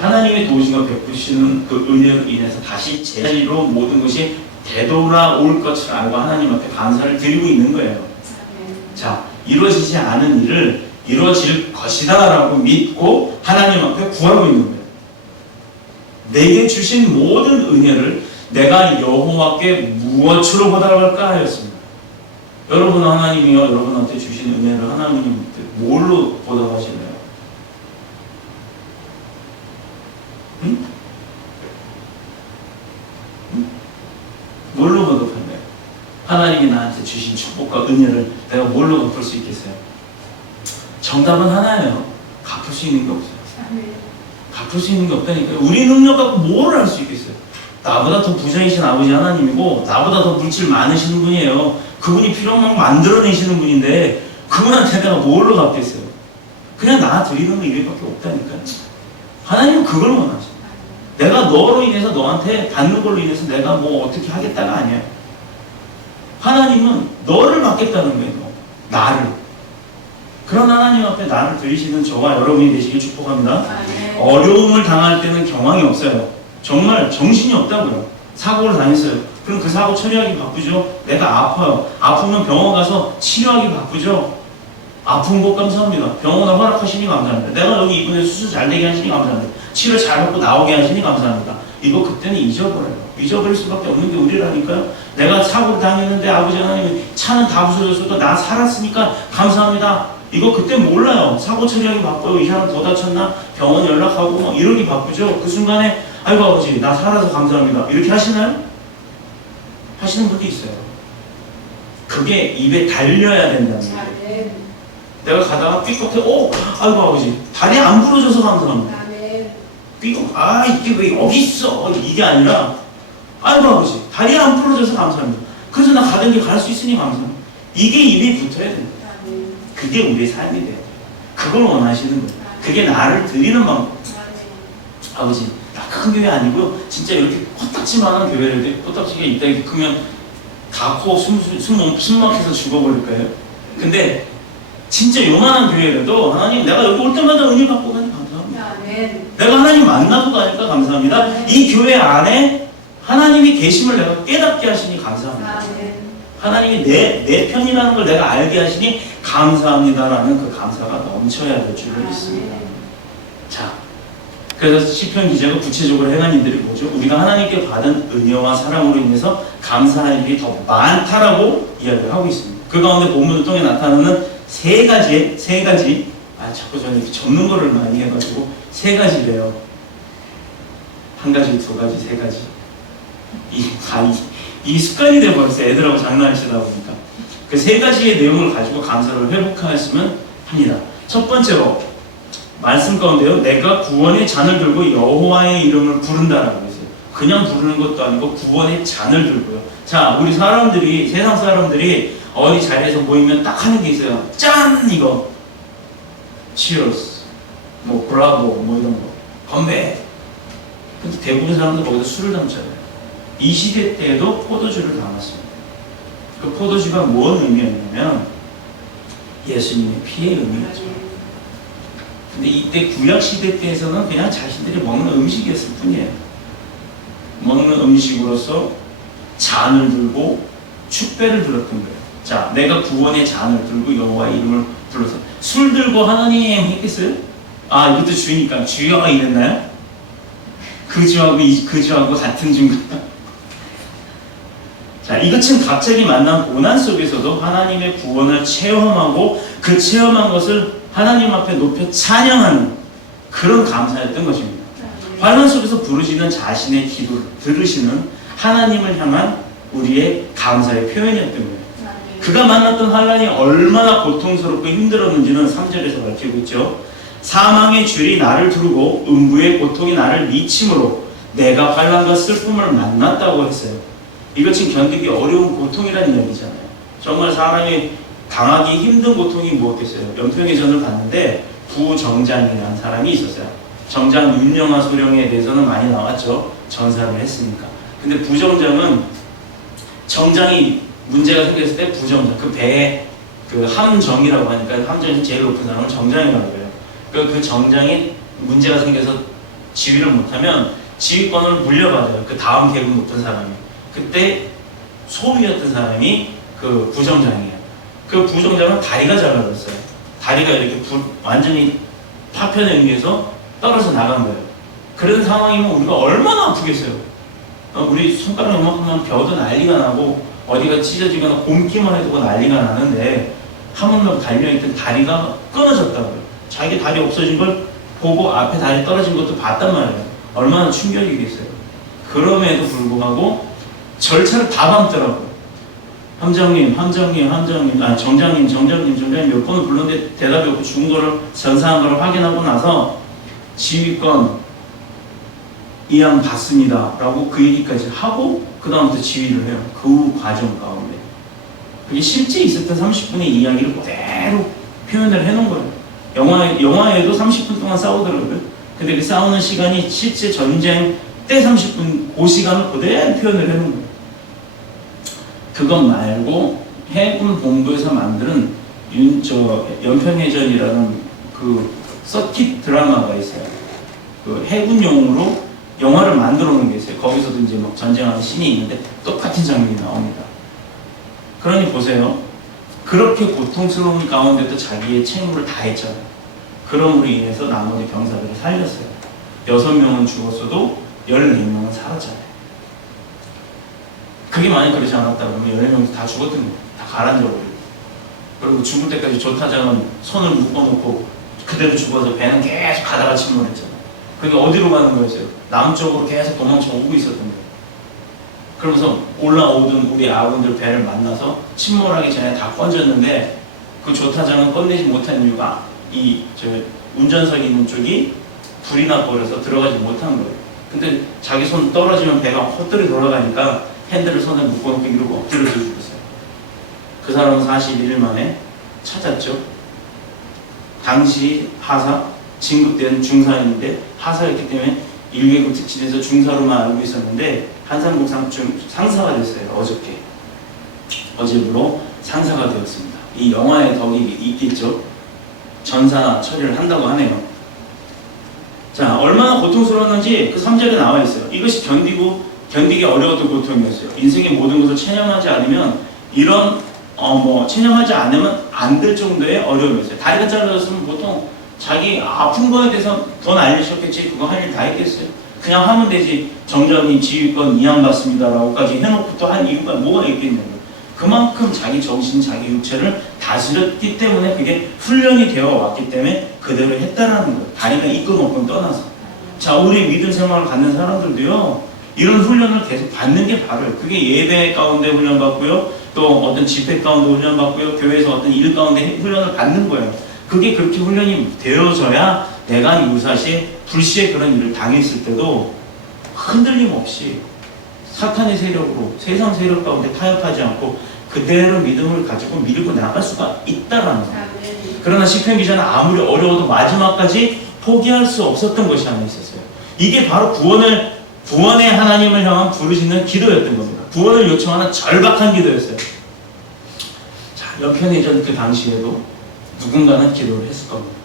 하나님의 도우심과 베푸시는 그 은혜로 인해서 다시 제자리로 모든 것이 되돌아올 것을 알고 하나님 앞에 감사를 드리고 있는 거예요. 자, 이루어지지 않은 일을 이루어질 것이다 라고 믿고 하나님 앞에 구하고 있는 거예요. 내게 주신 모든 은혜를 내가 여호와께 무엇으로 보답할까 하였습니다. 여러분 하나님이요 여러분한테 주신 은혜를 하나님한테 뭘로 보답하실래요? 응? 응? 뭘로 보답할래요? 하나님이 나한테 주신 축복과 은혜를 내가 뭘로 갚을 수 있겠어요? 정답은 하나예요. 갚을 수 있는 게 없어요. 갚을 수 있는 게 없다니까요. 우리 능력 갖고 뭘 할 수 있겠어요? 나보다 더 부자이신 아버지 하나님이고 나보다 더 물질 많으시는 분이에요. 그분이 필요한 만큼 만들어내시는 분인데 그분한테 내가 뭘로 갚겠어요? 그냥 나 드리는 거 이외밖에 없다니까요. 하나님은 그걸 원하죠. 내가 너로 인해서 너한테 받는 걸로 인해서 내가 뭐 어떻게 하겠다가 아니에요. 하나님은 너를 받겠다는 거예요. 나를. 그런 하나님 앞에 나를 드리시는 저와 여러분이 되시길 축복합니다. 어려움을 당할 때는 경황이 없어요. 정말 정신이 없다고요. 사고를 당했어요. 그럼 그 사고 처리하기 바쁘죠. 내가 아파요. 아프면 병원 가서 치료하기 바쁘죠. 아픈 것 감사합니다. 병원을 허락하시니 감사합니다. 내가 여기 이번에 수술 잘 되게 하시니 감사합니다. 치료 잘 받고 나오게 하시니 감사합니다. 이거 그때는 잊어버려요. 잊어버릴 수밖에 없는 게 우리라니까요. 내가 사고를 당했는데 아버지 하나님이 차는 다 부서졌어도 나 살았으니까 감사합니다. 이거 그때 몰라요. 사고 처리하기 바빠요. 이 사람 더 다쳤나? 병원 연락하고 막 이러기 바쁘죠. 그 순간에 아이고 아버지 나 살아서 감사합니다. 이렇게 하시나요? 하시는 분도 있어요. 그게 입에 달려야 된다는 거예요. 내가 가다가 삐걱해 아이고 아버지 다리 안 부러져서 감사합니다. 삐걱 이게 왜 여기 있어? 이게 아니라 아이고 아버지 다리 안 부러져서 감사합니다. 그래서 나 가던 길 갈 수 있으니 감사합니다. 이게 입에 붙어야 됩니다. 그게 우리의 삶이 돼요. 그걸 원하시는 거예요. 그게 나를 드리는 방법. 아버지 나 큰 교회 아니고요. 진짜 이렇게 코딱지만한 교회를 코딱지가 있다 이렇게 크면 다 코 숨 막혀서 죽어버릴 거예요. 근데 진짜 요만한 교회라도 하나님 내가 여기 올 때마다 은혜 받고 가니 감사합니다. 내가 하나님 만나고 가니까 감사합니다. 이 교회 안에 하나님이 계심을 내가 깨닫게 하시니 감사합니다. 하나님이 내 편이라는 걸 내가 알게 하시니 감사합니다라는 그 감사가 넘쳐야 될 줄로 믿습니다. 자, 그래서 시편 기자가 구체적으로 행한 일들이 뭐죠? 우리가 하나님께 받은 은혜와 사랑으로 인해서 감사할 일이 더 많다라고 이야기를 하고 있습니다. 그 가운데 본문을 통해 나타나는 세 가지 자꾸 저는 이렇게 적는 거를 많이 해가지고 세 가지래요. 한 가지, 두 가지, 세 가지. 이 습관이 되어버렸어요. 애들하고 장난치다 보니까. 그 세 가지의 내용을 가지고 감사를 회복하였으면 합니다. 첫 번째로 말씀 가운데요. 내가 구원의 잔을 들고 여호와의 이름을 부른다라고 했어요. 그냥 부르는 것도 아니고 구원의 잔을 들고요. 자, 우리 사람들이 세상 사람들이 어디 자리에서 모이면 딱 하는 게 있어요. 짠! 이거 Cheers 뭐 브라보 뭐 이런 거 건배. 근데 대부분 사람들 거기서 술을 담잖아요. 이 시대 때에도 포도주를 담았습니다. 그 포도주가 뭔 의미였냐면 예수님의 피의 의미였죠. 근데 이때 구약시대 때에서는 그냥 자신들이 먹는 음식이었을 뿐이에요. 먹는 음식으로서 잔을 들고 축배를 들었던 거예요. 자, 내가 구원의 잔을 들고 여호와의 이름을 불러서 술 들고 하나님 했겠어요? 이것도 주니까 주여가 이랬나요? 그 주하고 같은 주인가? 자, 이것은 갑자기 만난 고난 속에서도 하나님의 구원을 체험하고 그 체험한 것을 하나님 앞에 높여 찬양하는 그런 감사였던 것입니다. 환난 속에서 부르시는 자신의 기도를 들으시는 하나님을 향한 우리의 감사의 표현이었던 거예요. 그가 만났던 환난이 얼마나 고통스럽고 힘들었는지는 3절에서 밝히고 있죠. 사망의 줄이 나를 두르고 음부의 고통이 나를 미침으로 내가 환난과 슬픔을 만났다고 했어요. 이것은 견디기 어려운 고통이라는 이야기잖아요. 정말 사람이 당하기 힘든 고통이 무엇겠어요? 연평해전을 봤는데 부정장이라는 사람이 있었어요. 정장 윤영화 소령에 대해서는 많이 나왔죠. 전사를 했으니까. 근데 부정장은 정장이 문제가 생겼을 때 부정장, 그 배에 그 함정이라고 하니까 함정에서 제일 높은 사람은 정장이라고 해요. 그 정장이 문제가 생겨서 지휘를 못하면 지휘권을 물려받아요. 그 다음 계급 높은 사람이. 그때 소위였던 사람이 그 부정장이에요. 그 부정장은 다리가 잘라졌어요. 다리가 이렇게 완전히 파편에 의해서 떨어져 나간 거예요. 그런 상황이면 우리가 얼마나 아프겠어요. 우리 손가락 이만큼만 벼도 난리가 나고 어디가 찢어지거나 곰기만 해도 난리가 나는데 하물며 달려있던 다리가 끊어졌다고요. 자기 다리 없어진 걸 보고 앞에 다리 떨어진 것도 봤단 말이에요. 얼마나 충격이겠어요. 그럼에도 불구하고 절차를 다 밟더라고요. 함장님, 정장님 몇 번을 불렀는데 대답이 없고 죽은 거를 전사한 걸 확인하고 나서 지휘권 이양 받습니다 라고 그 얘기까지 하고 그 다음부터 지휘를 해요. 그 과정 가운데 그게 실제 있었던 30분의 이야기를 그대로 표현을 해놓은 거예요. 영화에도 30분 동안 싸우더라고요. 근데 그 싸우는 시간이 실제 전쟁 때 30분 그 시간을 그대로 표현을 해놓은 거예요. 그것 말고 해군 본부에서 만드는 연평해전이라는 그 서킷 드라마가 있어요. 그 해군용으로 영화를 만들어 놓은 게 있어요. 거기서도 이제 막 전쟁하는 씬이 있는데 똑같은 장면이 나옵니다. 그러니 보세요. 그렇게 고통스러운 가운데도 자기의 책무를 다했잖아요. 그럼으로 인해서 나머지 병사들을 살렸어요. 6명은 죽었어도 14명은 살았잖아요. 그게 만약 그러지 않았다 그러면 14명도 다 죽었던 거예요. 다 가라앉아버리고. 그리고 죽을 때까지 조타장은 손을 묶어놓고 그대로 죽어서 배는 계속 가다가 침몰했잖아요. 그게 어디로 가는 거였어요? 남쪽으로 계속 도망쳐 오고 있었던 거예요. 그러면서 올라오던 우리 아군들 배를 만나서 침몰하기 전에 다 건졌는데 그 조타장은 건네지 못한 이유가 운전석에 있는 쪽이 불이 나버려서 들어가지 못한 거예요. 근데 자기 손 떨어지면 배가 헛들이 돌아가니까 핸들을 손에 묶어놓고 이러고 엎드려서 죽었어요. 그 사람은 41일 만에 찾았죠. 당시 하사, 진급된 중사였는데 하사였기 때문에 1계급 특집에서 중사로만 알고 있었는데 한산국 상사가 됐어요. 어제부로 상사가 되었습니다. 이 영화에 덕이 있겠죠. 전사 처리를 한다고 하네요. 자, 얼마나 고통스러웠는지 그 3절에 나와 있어요. 이것이 견디기 어려웠던 고통이었어요. 인생의 모든 것을 체념하지 않으면 체념하지 않으면 안 될 정도의 어려움이었어요. 다리가 잘라졌으면 보통 자기 아픈 거에 대해서 더 난리셨겠지. 그거 할 일 다 했겠어요. 그냥 하면 되지. 정장님 지휘권 이양받습니다라고까지 해놓고 또 한 이유가 뭐가 있겠냐고요. 그만큼 자기 정신, 자기 육체를 다스렸기 때문에 그게 훈련이 되어 왔기 때문에 그대로 했다라는 거예요. 다리가 있건 없건 떠나서. 자, 우리 믿음 생활을 갖는 사람들도요. 이런 훈련을 계속 받는 게 바로요. 그게 예배 가운데 훈련받고요. 또 어떤 집회 가운데 훈련받고요. 교회에서 어떤 일 가운데 훈련을 받는 거예요. 그게 그렇게 훈련이 되어져야 내가 유사시에 불시에 그런 일을 당했을 때도 흔들림 없이 사탄의 세력으로 세상 세력 가운데 타협하지 않고 그대로 믿음을 가지고 밀고 나갈 수가 있다라는 거예요. 그러나 시편 기자는 아무리 어려워도 마지막까지 포기할 수 없었던 것이 하나 있었어요. 이게 바로 구원의 하나님을 향한 부르짖는 기도였던 겁니다. 구원을 요청하는 절박한 기도였어요. 자, 연편해전 그 당시에도 누군가는 기도를 했을 겁니다.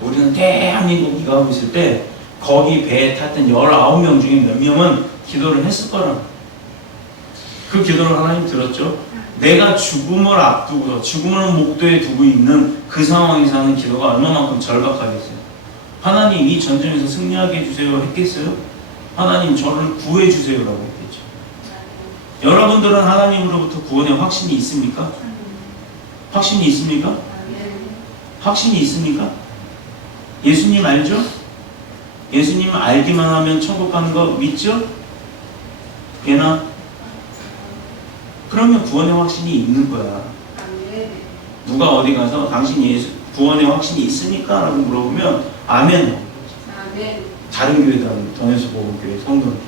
우리는 대한민국 이가하고 있을 때 거기 배에 탔던 19명 중에 몇 명은 기도를 했을 거라. 그 기도를 하나님 들었죠. 내가 죽음을 앞두고 죽음을 목도에 두고 있는 그 상황에서 하는 기도가 얼마만큼 절박하겠어요. 하나님 이 전쟁에서 승리하게 해주세요 했겠어요? 하나님 저를 구해주세요 라고 했겠죠. 여러분들은 하나님으로부터 구원의 확신이 있습니까? 확신이 있습니까? 확신이 있습니까? 예수님 알죠? 예수님 알기만 하면 천국 가는 거 믿죠? 걔나? 그러면 구원의 확신이 있는 거야. 누가 어디 가서 당신 예수 구원의 확신이 있습니까? 라고 물어보면 아멘. 다른 교회다. 동해수 보건교회 성도는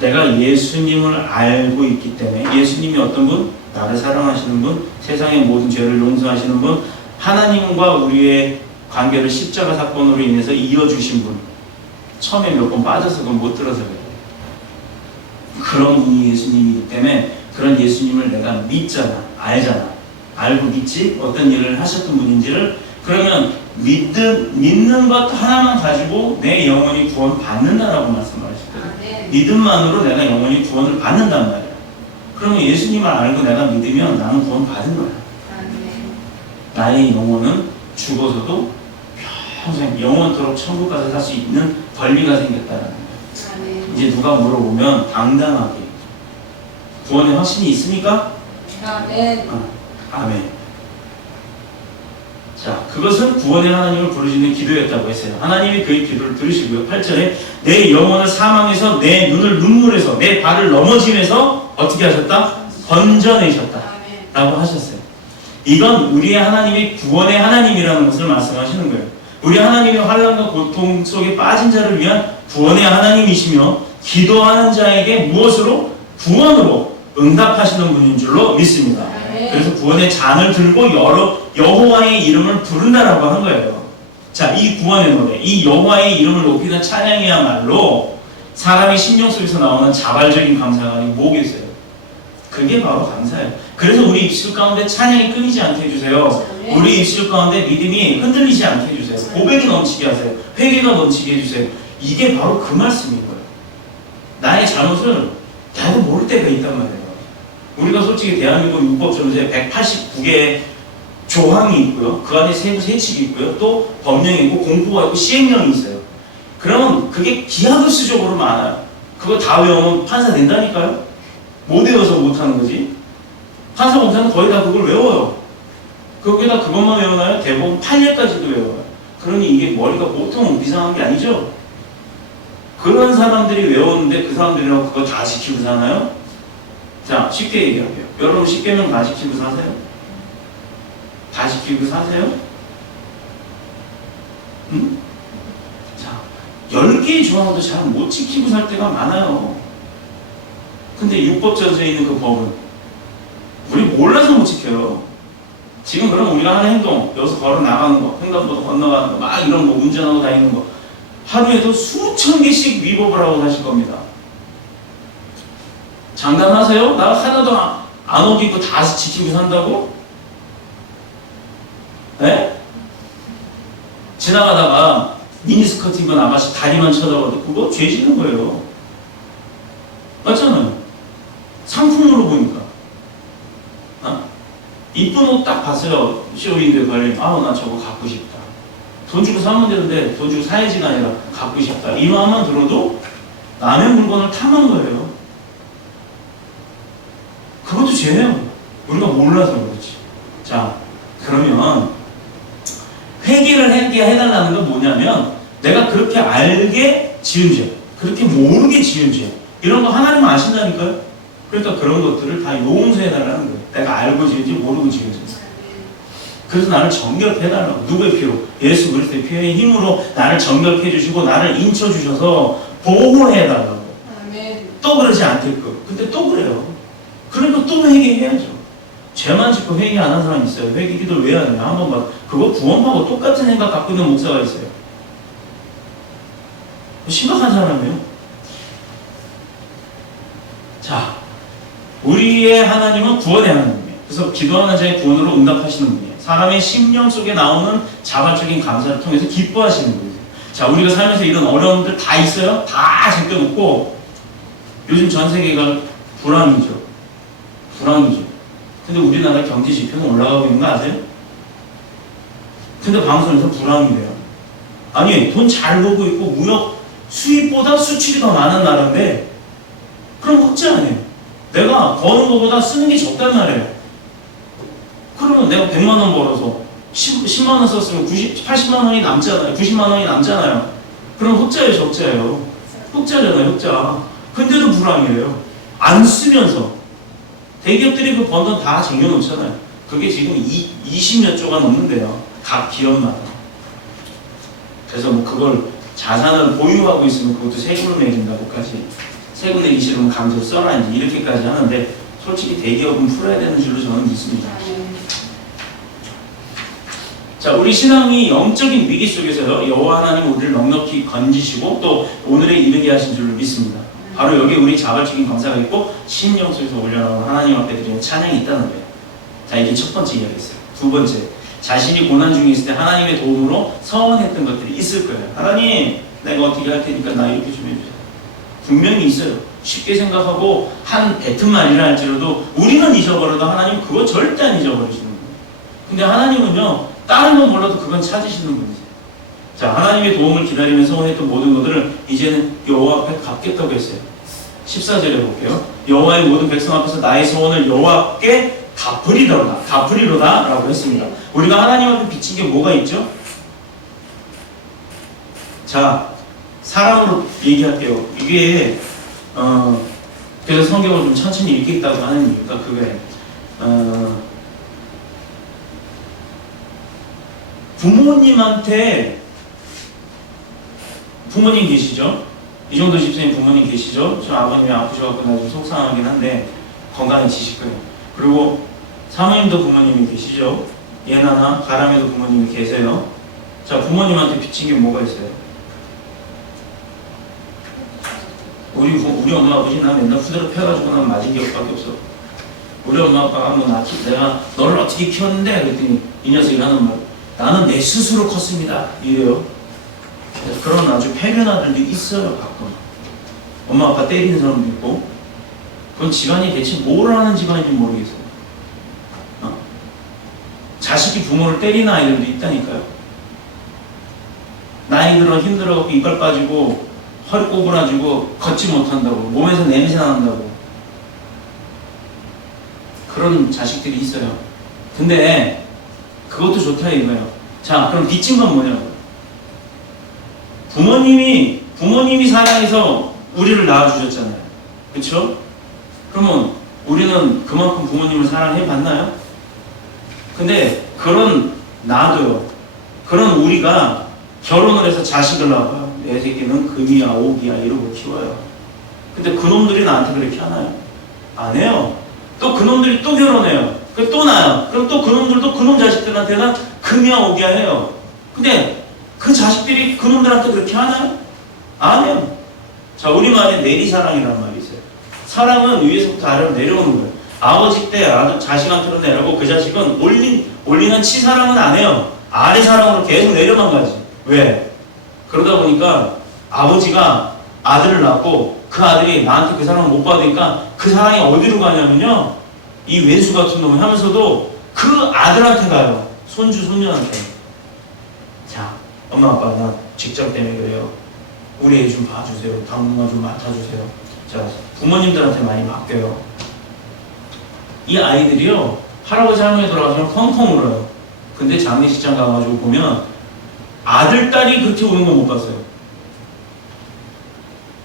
내가 예수님을 알고 있기 때문에 예수님이 어떤 분? 나를 사랑하시는 분, 세상의 모든 죄를 용서하시는 분, 하나님과 우리의 관계를 십자가 사건으로 인해서 이어주신 분. 처음에 몇 번 빠져서 그건 못 들어서 그래요. 그런 분이 예수님이기 때문에 그런 예수님을 내가 믿잖아. 알잖아. 알고 믿지? 어떤 일을 하셨던 분인지를. 그러면 믿는 것 하나만 가지고 내 영혼이 구원 받는다라고 말씀하셨거든요. 믿음만으로 내가 영혼이 구원을 받는단 말이야. 그러면 예수님을 알고 내가 믿으면 나는 구원 받은 거야. 나의 영혼은 죽어서도 평생 영원토록 천국 가서 살 수 있는 권리가 생겼다는 거예요. 이제 누가 물어보면 당당하게 구원의 확신이 있습니까? 아멘. 아멘. 자, 그것은 구원의 하나님을 부르시는 기도였다고 했어요. 하나님이 그의 기도를 들으시고요. 8절에 내 영혼을 사망해서 내 눈을 눈물에서 내 발을 넘어짐에서 어떻게 하셨다? 건져내셨다 라고 하셨어요. 이건 우리의 하나님이 구원의 하나님이라는 것을 말씀하시는 거예요. 우리 하나님이 환난과 고통 속에 빠진 자를 위한 구원의 하나님이시며 기도하는 자에게 무엇으로? 구원으로 응답하시는 분인 줄로 믿습니다. 그래서 구원의 잔을 들고 여호와의 이름을 부른다라고 한 거예요. 자, 이 구원의 노래, 이 여호와의 이름을 높이는 찬양이야말로 사람의 심령 속에서 나오는 자발적인 감사가 아니고 뭐겠어요? 그게 바로 감사예요. 그래서 우리 입술 가운데 찬양이 끊이지 않게 해주세요. 우리 입술 가운데 믿음이 흔들리지 않게 해주세요. 고백이 넘치게 하세요. 회개가 넘치게 해주세요. 이게 바로 그 말씀인 거예요. 나의 잘못을 나도 모를 때가 있단 말이에요. 우리가 솔직히 대한민국 율법조문서에 189개의 조항이 있고요. 그 안에 세부 세칙이 있고요. 또 법령이 있고 공포가 있고 시행령이 있어요. 그러면 그게 기하급수적으로 많아요. 그거 다 외우면 판사 된다니까요? 못 외워서 못하는 거지. 판사 검사는 거의 다 그걸 외워요. 거기다 그것만 외우나요? 대부분 판례까지도 외워요. 그러니 이게 머리가 보통 이상한 게 아니죠? 그런 사람들이 외웠는데 그 사람들이라고 그거 다 지키고 사나요? 자, 쉽게 얘기할게요. 여러분 10계명 다 지키고 사세요? 다 지키고 사세요? 응? 자, 10개의 조항도 잘 못 지키고 살 때가 많아요. 근데 율법전서에 있는 그 법은 우리 몰라서 못 지켜요. 지금 그럼 우리가 하는 행동, 여기서 걸어 나가는 거, 횡단보도 건너가는 거, 막 이런 거, 운전하고 다니는 거, 하루에도 수천 개씩 위법을 하고 사실 겁니다. 장담하세요? 나 하나도 안 어기고 다 지키고 산다고? 네? 지나가다가 미니스커트 입은 아가씨 다리만 쳐다봐도 그거 죄 지는 거예요. 맞잖아요. 상품으로 보니까. 이쁜 옷 딱 봤어요. 쇼윈도에 걸린. 나 저거 갖고 싶다. 돈 주고 사면 되는데 돈 주고 사야지가 아니라 갖고 싶다. 이 마음만 들어도 남의 물건을 탐한 거예요. 그것도 죄예요. 우리가 몰라서 그렇지. 자, 그러면 회개를 해달라는 건 뭐냐면 내가 그렇게 알게 지은 죄, 그렇게 모르게 지은 죄, 이런 거 하나님은 아신다니까요. 그러니까 그런 것들을 다 용서해달라는 거예요. 내가 알고 지은지 모르고 지은지. 그래서 나를 정결케 해달라고. 누구의 피로? 예수 그리스도의 피의 힘으로 나를 정결케 해주시고 나를 인쳐주셔서 보호해달라고. 또 그러지 않게끔. 근데 또 그래요. 그러니까 또 회개해야죠. 죄만 짓고 회개 안 한 사람 있어요. 회개 기도를 왜 하냐? 한번 봐. 그거 구원하고 똑같은 생각 갖고 있는 목사가 있어요. 심각한 사람이에요. 자, 우리의 하나님은 구원의 하나님이에요. 그래서 기도하는 자의 구원으로 응답하시는 분이에요. 사람의 심령 속에 나오는 자발적인 감사를 통해서 기뻐하시는 분이에요. 자, 우리가 살면서 이런 어려움들 다 있어요? 다 제껴놓고 요즘 전 세계가 불황이죠. 불황이죠. 근데 우리나라 경제 지표는 올라가고 있는 거 아세요? 근데 방송에서 불황이래요. 아니, 돈 잘 벌고 있고 무역 수입보다 수출이 더 많은 나라인데 그럼 흑자 아니에요. 내가 버는 것보다 쓰는 게 적단 말이에요. 그러면 내가 100만 원 벌어서 10만 원 썼으면 80만 원이 남잖아요. 90만 원이 남잖아요. 그럼 흑자예요, 적자예요? 흑자잖아요, 흑자. 근데도 불황이에요. 안 쓰면서. 대기업들이 그 번 돈 다 쟁여놓잖아요. 그게 지금 20몇 조가 넘는데요. 각 기업마다. 그래서 뭐 그걸 자산을 보유하고 있으면 그것도 세금을 매긴다고까지. 세금 내기 싫으면 강제로 써라 이제 이렇게까지 하는데 솔직히 대기업은 풀어야 되는 줄로 저는 믿습니다. 자, 우리 신앙이 영적인 위기 속에서요, 여호와 하나님 우리를 넉넉히 건지시고 또 오늘에 이르게 하신 줄로 믿습니다. 바로 여기 우리 자발적인 감사가 있고 심령 속에서 올려나오는 하나님 앞에 드리는 찬양이 있다는 거예요. 자, 이게 첫 번째 이야기였어요. 두 번째, 자신이 고난 중에 있을 때 하나님의 도움으로 서원했던 것들이 있을 거예요. 하나님, 내가 어떻게 할 테니까 나 이렇게 좀 해주세요. 분명히 있어요. 쉽게 생각하고 한 뱉은 말이라 할지라도 우리는 잊어버려도 하나님은 그거 절대 안 잊어버리시는 거예요. 근데 하나님은요, 다른 건 몰라도 그건 찾으시는 분이세요. 자, 하나님의 도움을 기다리면서 소원했던 모든 것들을 이제는 여호와 앞에 갚겠다고 했어요. 14절에 볼게요. 여호와의 모든 백성 앞에서 나의 소원을 여호와께 갚으리로다 라고 했습니다. 우리가 하나님 앞에 비친 게 뭐가 있죠? 자, 사람으로 얘기할게요. 이게 그래서 성경을 좀 천천히 읽겠다고 하는 이유가 그거예요. 부모님한테 부모님 계시죠? 이정도 집사님 부모님 계시죠? 저 아버님이 아프셔갖고 나 좀 속상하긴 한데 건강해지실 거예요. 그리고 사모님도 부모님이 계시죠? 예나나 가람이도 부모님이 계세요. 자, 부모님한테 비친 게 뭐가 있어요? 우리 엄마 아버지 나 맨날 후드로 패가지고 난 맞은 기억밖에 없어. 우리 엄마 아빠가 뭐 내가 너를 어떻게 키웠는데? 그랬더니 이 녀석이 하는 말, 나는 내 스스로 컸습니다. 이래요. 그런 아주 패륜 아들도 있어요. 가끔 엄마 아빠 때리는 사람도 있고. 그건 집안이 대체 뭘 하는 집안인지 모르겠어요. 자식이 부모를 때리는 아이들도 있다니까요. 나이 들어 힘들어갖고 이빨 빠지고 허리 꼬부라지고 걷지 못한다고, 몸에서 냄새 난다고, 그런 자식들이 있어요. 근데 그것도 좋다 이거예요. 자, 그럼 빚진 건 뭐냐고. 부모님이 사랑해서 우리를 낳아주셨잖아요. 그렇죠? 그러면 우리는 그만큼 부모님을 사랑해 봤나요? 근데 나도요. 그런 우리가 결혼을 해서 자식을 낳아요. 내 새끼는 금이야 옥이야 이러고 키워요. 근데 그놈들이 나한테 그렇게 하나요? 안 해요. 또 그놈들이 또 결혼해요. 또 낳아요. 그럼 또 그놈들도 그놈 자식들한테는 금이야 옥이야 해요. 근데 그 자식들이 그놈들한테 그렇게 하나요? 안 해요. 자, 우리말에 내리사랑이라는 말이 있어요. 사랑은 위에서부터 아래로 내려오는 거예요. 아버지 때 자식한테로 내려고 그 자식은 올리는 치사랑은 안 해요. 아래 사랑으로 계속 내려만 가지. 왜? 그러다 보니까 아버지가 아들을 낳고 그 아들이 나한테 그 사랑을 못 받으니까 그 사랑이 어디로 가냐면요, 이 왼수 같은 놈을 하면서도 그 아들한테 가요. 손주 손녀한테. 자, 엄마 아빠 나 직장 때문에 그래요. 우리 애 좀 봐주세요. 당분간 좀 맡아주세요. 자, 부모님들한테 많이 맡겨요. 이 아이들이요, 할아버지 할머니 돌아가시면 펑펑 울어요. 근데 장례식장 가가지고 보면 아들, 딸이 그렇게 우는 거 못 봤어요.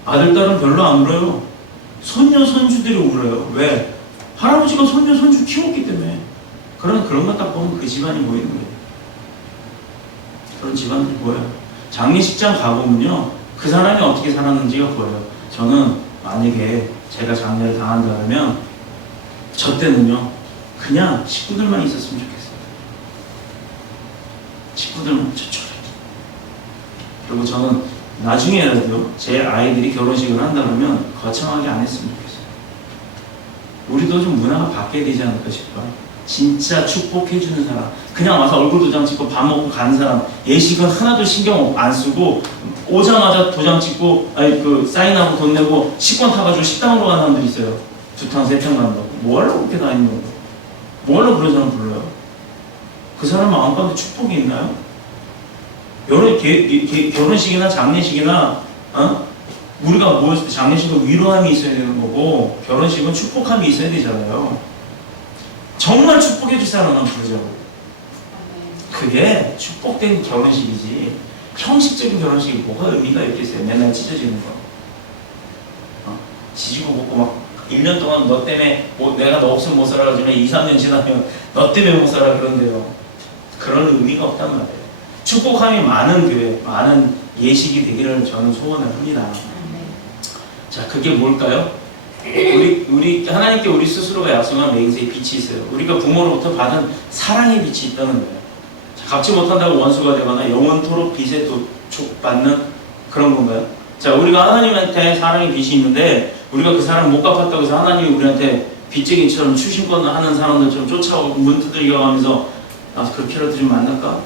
아들, 딸은 별로 안 울어요. 손녀, 손주들이 울어요. 왜? 할아버지가 손녀, 손주 키웠기 때문에. 그런 거 딱 보면 그 집안이 보이는 거예요. 그런 집안들이 보여요. 장례식장 가보면요, 그 사람이 어떻게 살았는지가 보여요. 저는 만약에 제가 장례를 당한다 그러면 저 때는요, 그냥 식구들만 있었으면 좋겠어요. 식구들만 저쪽에. 그리고 저는 나중에라도 제 아이들이 결혼식을 한다 그러면 거창하게 안 했으면 좋겠어요. 우리도 좀 문화가 바뀌어야 되지 않을까 싶어요. 진짜 축복해주는 사람, 그냥 와서 얼굴 도장 찍고 밥 먹고 가는 사람, 예식은 하나도 신경 안 쓰고 오자마자 도장 찍고 사인하고 돈 내고 식권 타가지고 식당으로 가는 사람들이 있어요. 2탕 3탕 간다고. 뭐 하려고 그렇게 다니는 거예요? 뭐 하려고 그런 사람 불러요? 그 사람 마음 가운데 축복이 있나요? 결혼식이나 장례식이나 우리가 모였을 때 장례식은 위로함이 있어야 되는 거고 결혼식은 축복함이 있어야 되잖아요. 정말 축복해 줄 사람만 부르자고. 그게 축복된 결혼식이지 형식적인 결혼식이 뭐가 의미가 있겠어요? 맨날 찢어지는 거. 지지고 볶고 막 1년 동안 너 때문에 내가 너 없으면 못 살아 가지고 2, 3년 지나면 너 때문에 못 살아 그런데요. 그런 의미가 없단 말이에요. 축복함이 많은 교회, 많은 예식이 되기를 저는 소원을 합니다. 자, 그게 뭘까요? 우리 하나님께 우리 스스로가 약속한 맹세의 빛이 있어요. 우리가 부모로부터 받은 사랑의 빛이 있다는 거예요. 자, 갚지 못한다고 원수가 되거나 영원토록 빚에 도촉받는 그런 건가요? 자, 우리가 하나님한테 사랑의 빚이 있는데 우리가 그 사람 못 갚았다고 해서 하나님이 우리한테 빚쟁이처럼 추심권 하는 사람들처럼 쫓아오고 문 두드려 가면서 아, 그렇게라도 좀 만날까?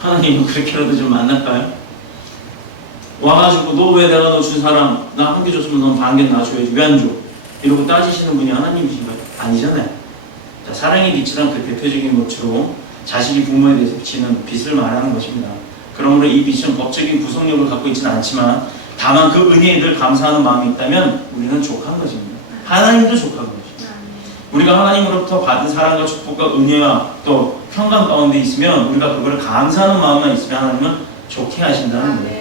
하나님은 그렇게라도 좀 만날까요? 와가지고 너 왜 내가 너 준 사람 나 한 개 줬으면 넌 반 개 놔줘야지 왜 안 줘? 이러고 따지시는 분이 하나님이신가요? 아니잖아요. 자, 사랑의 빚이란 그 대표적인 것으로 자식이 부모에 대해서 비치는 빚을 말하는 것입니다. 그러므로 이 빚은 법적인 구속력을 갖고 있지는 않지만 다만 그 은혜에 늘 감사하는 마음이 있다면 우리는 족한 것입니다. 하나님도 족한 것입니다. 우리가 하나님으로부터 받은 사랑과 축복과 은혜와 또 평강 가운데 있으면 우리가 그걸 감사하는 마음만 있으면 하나님은 좋게 하신다는 거예요.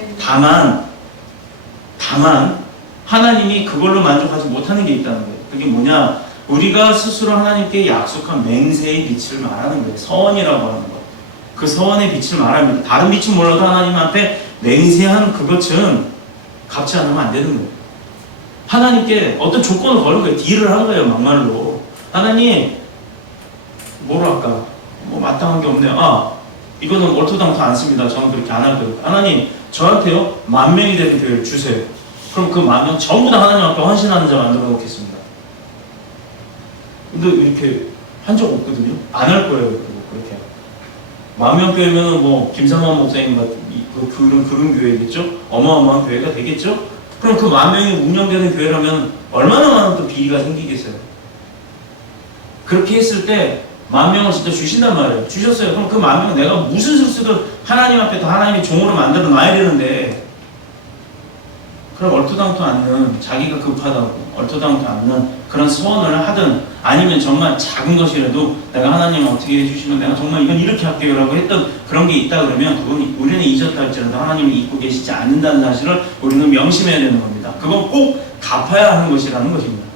다만 하나님이 그걸로 만족하지 못하는 게 있다는 거예요. 그게 뭐냐? 우리가 스스로 하나님께 약속한 맹세의 빛을 말하는 거예요. 서원이라고 하는 것. 그 서원의 빛을 말합니다. 다른 빛은 몰라도 하나님 앞에 맹세한 그것은 갚지 않으면 안 되는 거예요. 하나님께 어떤 조건을 거는 거예요. 딜을 한 거예요. 막말로. 하나님 뭐랄까 뭐 마땅한 게 없네요. 아 이거는 얼토당토 않습니다. 저는 그렇게 안 할 거예요. 하나님 저한테요 10,000명이 되는 교회를 주세요. 그럼 그 10,000명 전부 다 하나님 앞에 헌신하는 자 만들어 놓겠습니다. 근데 이렇게 한 적 없거든요. 안 할 거예요. 그렇게 10,000명 교회면은 뭐 김상환 목사님 같은 그런 교회겠죠. 어마어마한 교회가 되겠죠. 그럼 그 10,000명이 운영되는 교회라면 얼마나 많은 또 비리가 생기겠어요. 그렇게 했을 때 10,000명을 진짜 주신단 말이에요. 주셨어요. 그럼 그 10,000명 내가 무슨 수를 쓰든 하나님 앞에 다 하나님의 종으로 만들어 놔야 되는데 그럼 얼토당토 않는 자기가 급하다고 얼토당토 않는 그런 소원을 하든 아니면 정말 작은 것이라도 내가 하나님 어떻게 해주시면 내가 정말 이건 이렇게 할게요 라고 했던 그런 게 있다 그러면 그건 우리는 잊었다 할지라도 하나님이 잊고 계시지 않는다는 사실을 우리는 명심해야 되는 겁니다. 그건 꼭 갚아야 하는 것이라는 것입니다.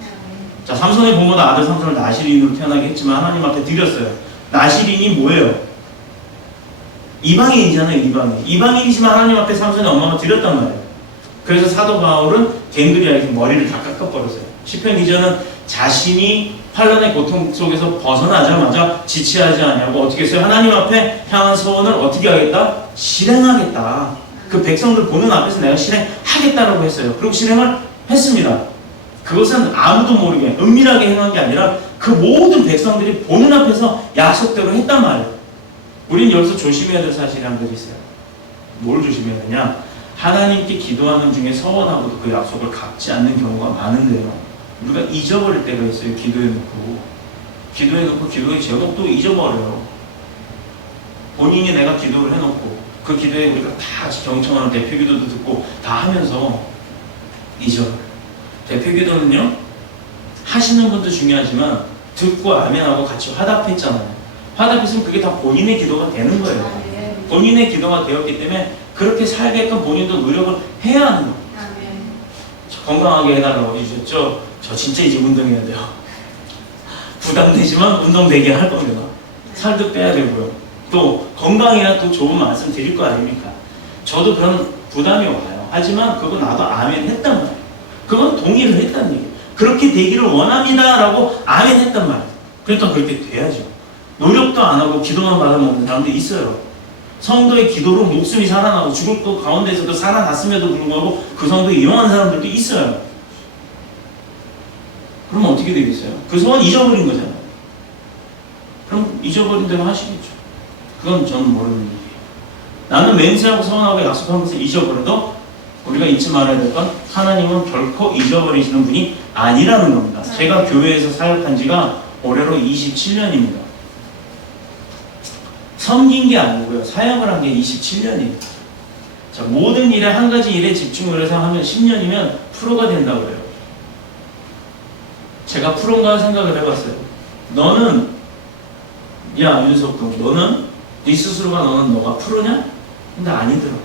자, 삼손의 부모도 아들 삼손을 나실인으로 태어나게 했지만 하나님 앞에 드렸어요. 나실인이 뭐예요? 이방인이잖아요. 이방인이지만 하나님 앞에 삼손의 엄마가 드렸단 말이에요. 그래서 사도 바울은 갱그리아에게 머리를 다 깎아버렸어요. 시편 기자는 자신이 환난의 고통 속에서 벗어나자마자 지체하지 않냐고 어떻게 했어요? 하나님 앞에 향한 소원을 어떻게 하겠다? 실행하겠다. 그 백성들 보는 앞에서 내가 실행하겠다라고 했어요. 그리고 실행을 했습니다. 그것은 아무도 모르게 은밀하게 행한 게 아니라 그 모든 백성들이 보는 앞에서 약속대로 했단 말이에요. 우린 여기서 조심해야 될 사실이 한 가지 있어요. 뭘 조심해야 되냐? 하나님께 기도하는 중에 서원하고도 그 약속을 갚지 않는 경우가 많은데요. 우리가 잊어버릴 때가 있어요. 기도해놓고 기도의 제목도 잊어버려요. 본인이 내가 기도를 해놓고 그 기도에 우리가 다 경청하는 대표기도도 듣고 다 하면서 잊어버려요. 대표기도는요 하시는 분도 중요하지만 듣고 아멘하고 같이 화답했잖아요. 화답했으면 그게 다 본인의 기도가 되는 거예요. 본인의 기도가 되었기 때문에 그렇게 살게끔 본인도 노력을 해야 하는 거예요. 건강하게 해달라고 해주셨죠. 저 진짜 이제 운동해야 돼요. 부담되지만 운동되게 할 겁니다. 살도 빼야 되고요. 또 건강해야 또 좋은 말씀 드릴 거 아닙니까? 저도 그런 부담이 와요. 하지만 그거 나도 아멘 했단 말이에요. 그건 동의를 했다는 얘기예요. 그렇게 되기를 원합니다 라고 아멘 했단 말이에요. 그러니까 그렇게 돼야죠. 노력도 안 하고 기도만 받아먹는 사람들이 있어요. 성도의 기도로 목숨이 살아나고 죽을 것 가운데서도 살아났음에도 불구하고 그 성도에 이용한 사람들도 있어요. 그럼 어떻게 되겠어요? 그 소원 잊어버린 거잖아요. 그럼 잊어버린 대로 하시겠죠. 그건 저는 모르는 일이에요. 나는 맹세하고 서원하고 약속한 것을 잊어버려도 우리가 잊지 말아야 될 건 하나님은 결코 잊어버리시는 분이 아니라는 겁니다. 제가 교회에서 사역한 지가 올해로 27년입니다. 섬긴 게 아니고요. 사역을 한 게 27년이에요. 자, 모든 일에 한 가지 일에 집중을 해서 하면 10년이면 프로가 된다고 해요. 제가 프로인가 생각을 해봤어요. 너는 야 윤석동 너는 네 스스로가 너는 너가 프로냐? 근데 아니더라고.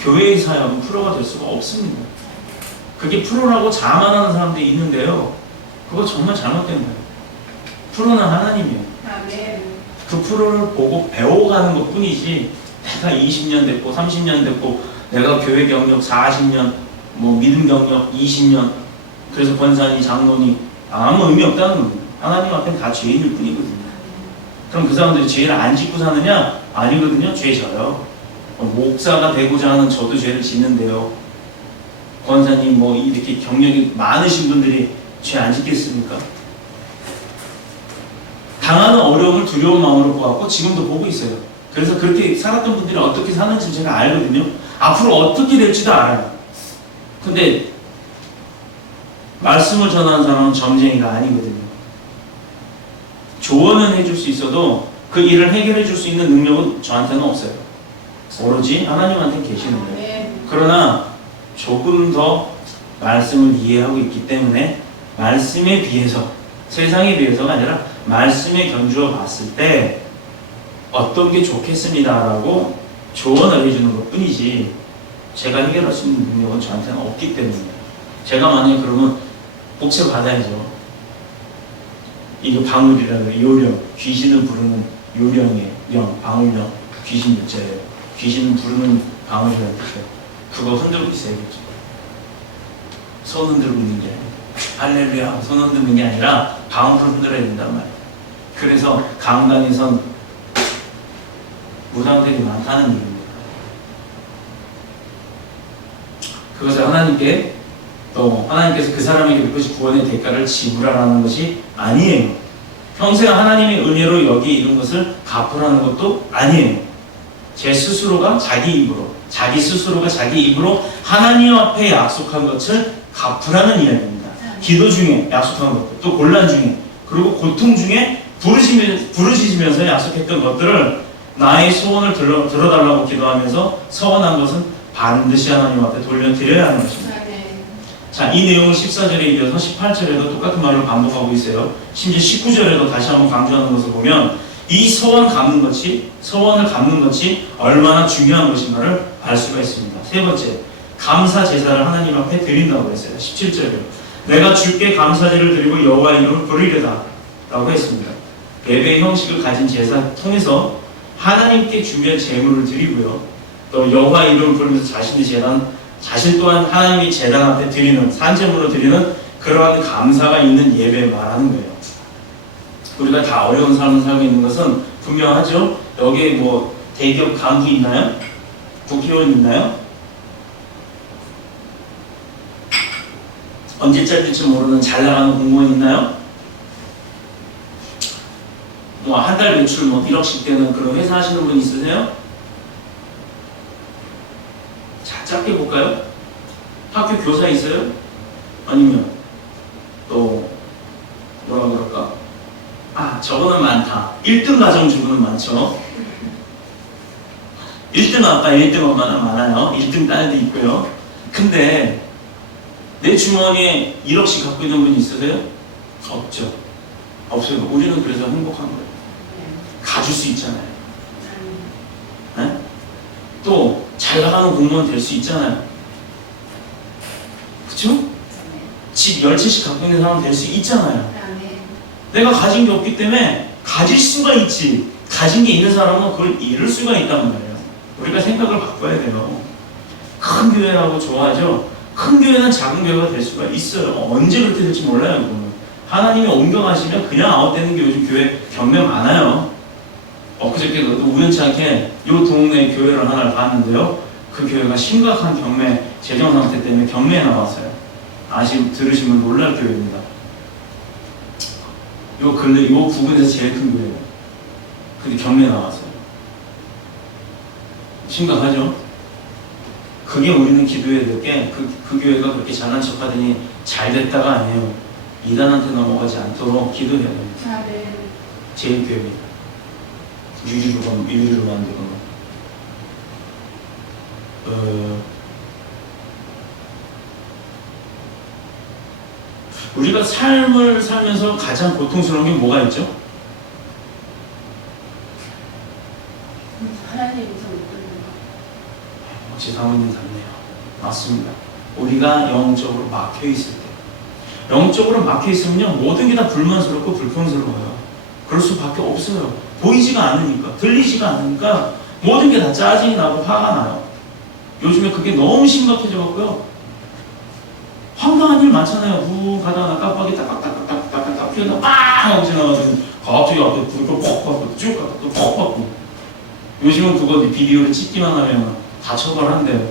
교회의 사역은 프로가 될 수가 없습니다. 그게 프로라고 자만하는 사람들이 있는데요. 그거 정말 잘못된 거예요. 프로는 하나님이에요. 그 프로를 보고 배워가는 것 뿐이지 내가 20년 됐고 30년 됐고 내가 교회 경력 40년 뭐 믿음 경력 20년 그래서 권사니 장로니 아무 의미 없다는 겁니다. 하나님 앞에는 다 죄인일 뿐이거든요. 그럼 그 사람들이 죄를 안 짓고 사느냐? 아니거든요. 죄 져요. 목사가 되고자 하는 저도 죄를 짓는데요. 권사님 뭐 이렇게 경력이 많으신 분들이 죄 안 짓겠습니까? 당하는 어려움을 두려운 마음으로 보았고 지금도 보고 있어요. 그래서 그렇게 살았던 분들이 어떻게 사는지 제가 알거든요. 앞으로 어떻게 될지도 알아요. 근데 말씀을 전하는 사람은 점쟁이가 아니거든요. 조언은 해줄 수 있어도 그 일을 해결해 줄 수 있는 능력은 저한테는 없어요. 오로지 하나님한테 계시는 거예요. 그러나 조금 더 말씀을 이해하고 있기 때문에 말씀에 비해서, 세상에 비해서가 아니라 말씀에 견주어 봤을 때 어떤 게 좋겠습니다라고 조언을 해주는 것 뿐이지 제가 해결할 수 있는 능력은 저한테는 없기 때문이에요. 제가 만약에 그러면 복채 받아야죠. 이게 방울이라는 요령, 귀신을 부르는 요령이에요. 령, 방울령, 귀신 유자예요. 귀신을 부르는 방울이라는 뜻이에요. 그거 흔들고 있어야겠죠. 손 흔들고 있는 게 아니라 할렐루야 손 흔드는 게 아니라 방울을 흔들어야 된단 말이에요. 그래서 강단에선 무당들이 많다는 얘기입니다. 그것을 하나님께 또 하나님께서 그 사람에게 그것이 구원의 대가를 지불하라는 것이 아니에요. 평생 하나님의 은혜로 여기 이룬 것을 갚으라는 것도 아니에요. 제 스스로가 자기 스스로가 자기 입으로 하나님 앞에 약속한 것을 갚으라는 이야기입니다. 기도 중에 약속한 것들, 또 곤란 중에, 그리고 고통 중에 부르짖으면서 약속했던 것들을 나의 소원을 들어달라고 기도하면서 서원한 것은 반드시 하나님 앞에 돌려드려야 하는 것입니다. 자, 이 내용을 14절에 이어서 18절에도 똑같은 말을 반복하고 있어요. 심지어 19절에도 다시 한번 강조하는 것을 보면 이 소원을 갚는 것이 얼마나 중요한 것인가를 알 수가 있습니다. 세 번째, 감사 제사를 하나님 앞에 드린다고 했어요. 17절에 내가 주께 감사제를 드리고 여호와 이름을 부르리로다 라고 했습니다. 예배의 형식을 가진 제사 통해서 하나님께 준비한 제물을 드리고요. 또 여호와 이름을 부르면서 자신 또한 하나님의 제단 앞에 드리는 산제물로 드리는 그러한 감사가 있는 예배를 말하는 거예요. 우리가 다 어려운 삶을 살고 있는 것은 분명하죠. 여기에 뭐 대기업 간부 있나요? 국회의원 있나요? 언제 잘릴지 모르는 잘 나가는 공무원 있나요? 뭐 한 달 매출 뭐 1억씩 되는 그런 회사 하시는 분 있으세요? 자, 짧게 볼까요? 학교 교사 있어요? 아니면 또 뭐라 그럴까? 저거는 많다. 1등 가정주부는 많죠. 1등 아빠, 1등 엄마는 많아요. 1등 딸도 있고요. 근데 내 주머니에 1억씩 갖고 있는 분 있으세요? 없죠. 없어요. 우리는 그래서 행복한 거예요. 가질 수 있잖아요. 네? 또 잘 나가는 공무원 될 수 있잖아요. 그쵸? 집 10채씩 갖고 있는 사람 될 수 있잖아요. 내가 가진 게 없기 때문에 가질 수가 있지. 가진 게 있는 사람은 그걸 잃을 수가 있단 말이에요. 우리가 생각을 바꿔야 돼요. 큰 교회라고 좋아하죠. 큰 교회는 작은 교회가 될 수가 있어요. 언제 그렇게 될지 몰라요. 그거는. 하나님이 옮겨가시면 그냥 아웃되는 게 요즘 교회 경매 많아요. 엊그저께도 우연치 않게 이 동네 교회를 하나를 봤는데요. 그 교회가 심각한 경매 재정 상태 때문에 경매에 나왔어요. 들으시면 놀랄 교회입니다. 요 부근에서 제일 큰 교회예요. 근데 경매에 나왔어요. 심각하죠? 그게 우리는 기도해야 될 게 그 교회가 그렇게 잘난 척하더니 잘 됐다가 아니에요. 이단한테 넘어가지 않도록 기도해야 됩니다. 제일 교회 유리로 만들고 우리가 삶을 살면서 가장 고통스러운 게 뭐가 있죠? 하나님께서 못 듣는 거. 제 사모님 답네요. 맞습니다. 우리가 영적으로 막혀 있을 때, 영적으로 막혀 있으면요 모든 게 다 불만스럽고 불평스러워요. 그럴 수밖에 없어요. 보이지가 않으니까, 들리지가 않으니까 모든 게 다 짜증이 나고 화가 나요. 요즘에 그게 너무 심각해져 갖고요. 황당한 일 많잖아요. 후 가다가 깜빡이 딱딱딱딱딱딱 피어나 빵 하고 지나가지고 갑자기 앞에 불을 퍽 받고 쭉 갔다 또퍽 받고. 요즘은 그거 비디오를 찍기만 하면 다 처벌한대요.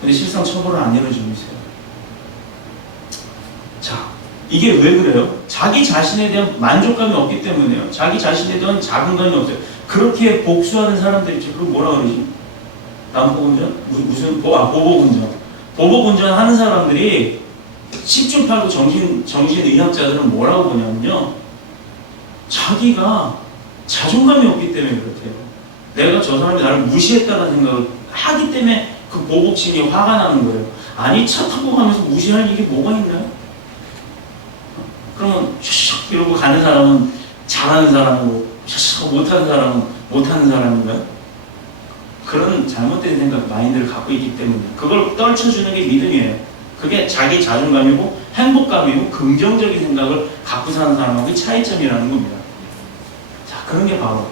근데 실상 처벌을 안 내려주고 있어요. 자, 이게 왜 그래요? 자기 자신에 대한 만족감이 없기 때문이에요. 자기 자신에 대한 자긍감이 없어요. 그렇게 복수하는 사람들이 있죠. 그걸 뭐라 그러지? 남포운전? 무슨 보복운전. 보복운전 하는 사람들이 10중 8구 정신의학자들은 뭐라고 보냐면요. 자기가 자존감이 없기 때문에 그렇대요. 내가 저 사람이 나를 무시했다는 생각을 하기 때문에 그 보복심이 화가 나는 거예요. 아니, 차 타고 가면서 무시할 일이 뭐가 있나요? 그러면 슉슉 이러고 가는 사람은 잘하는 사람이고 슉슉 못하는 사람은 못하는 사람인가요? 그런 잘못된 생각, 마인드를 갖고 있기 때문에 그걸 떨쳐주는 게 믿음이에요. 그게 자기 자존감이고 행복감이고 긍정적인 생각을 갖고 사는 사람하고의 차이점이라는 겁니다. 자, 그런 게 바로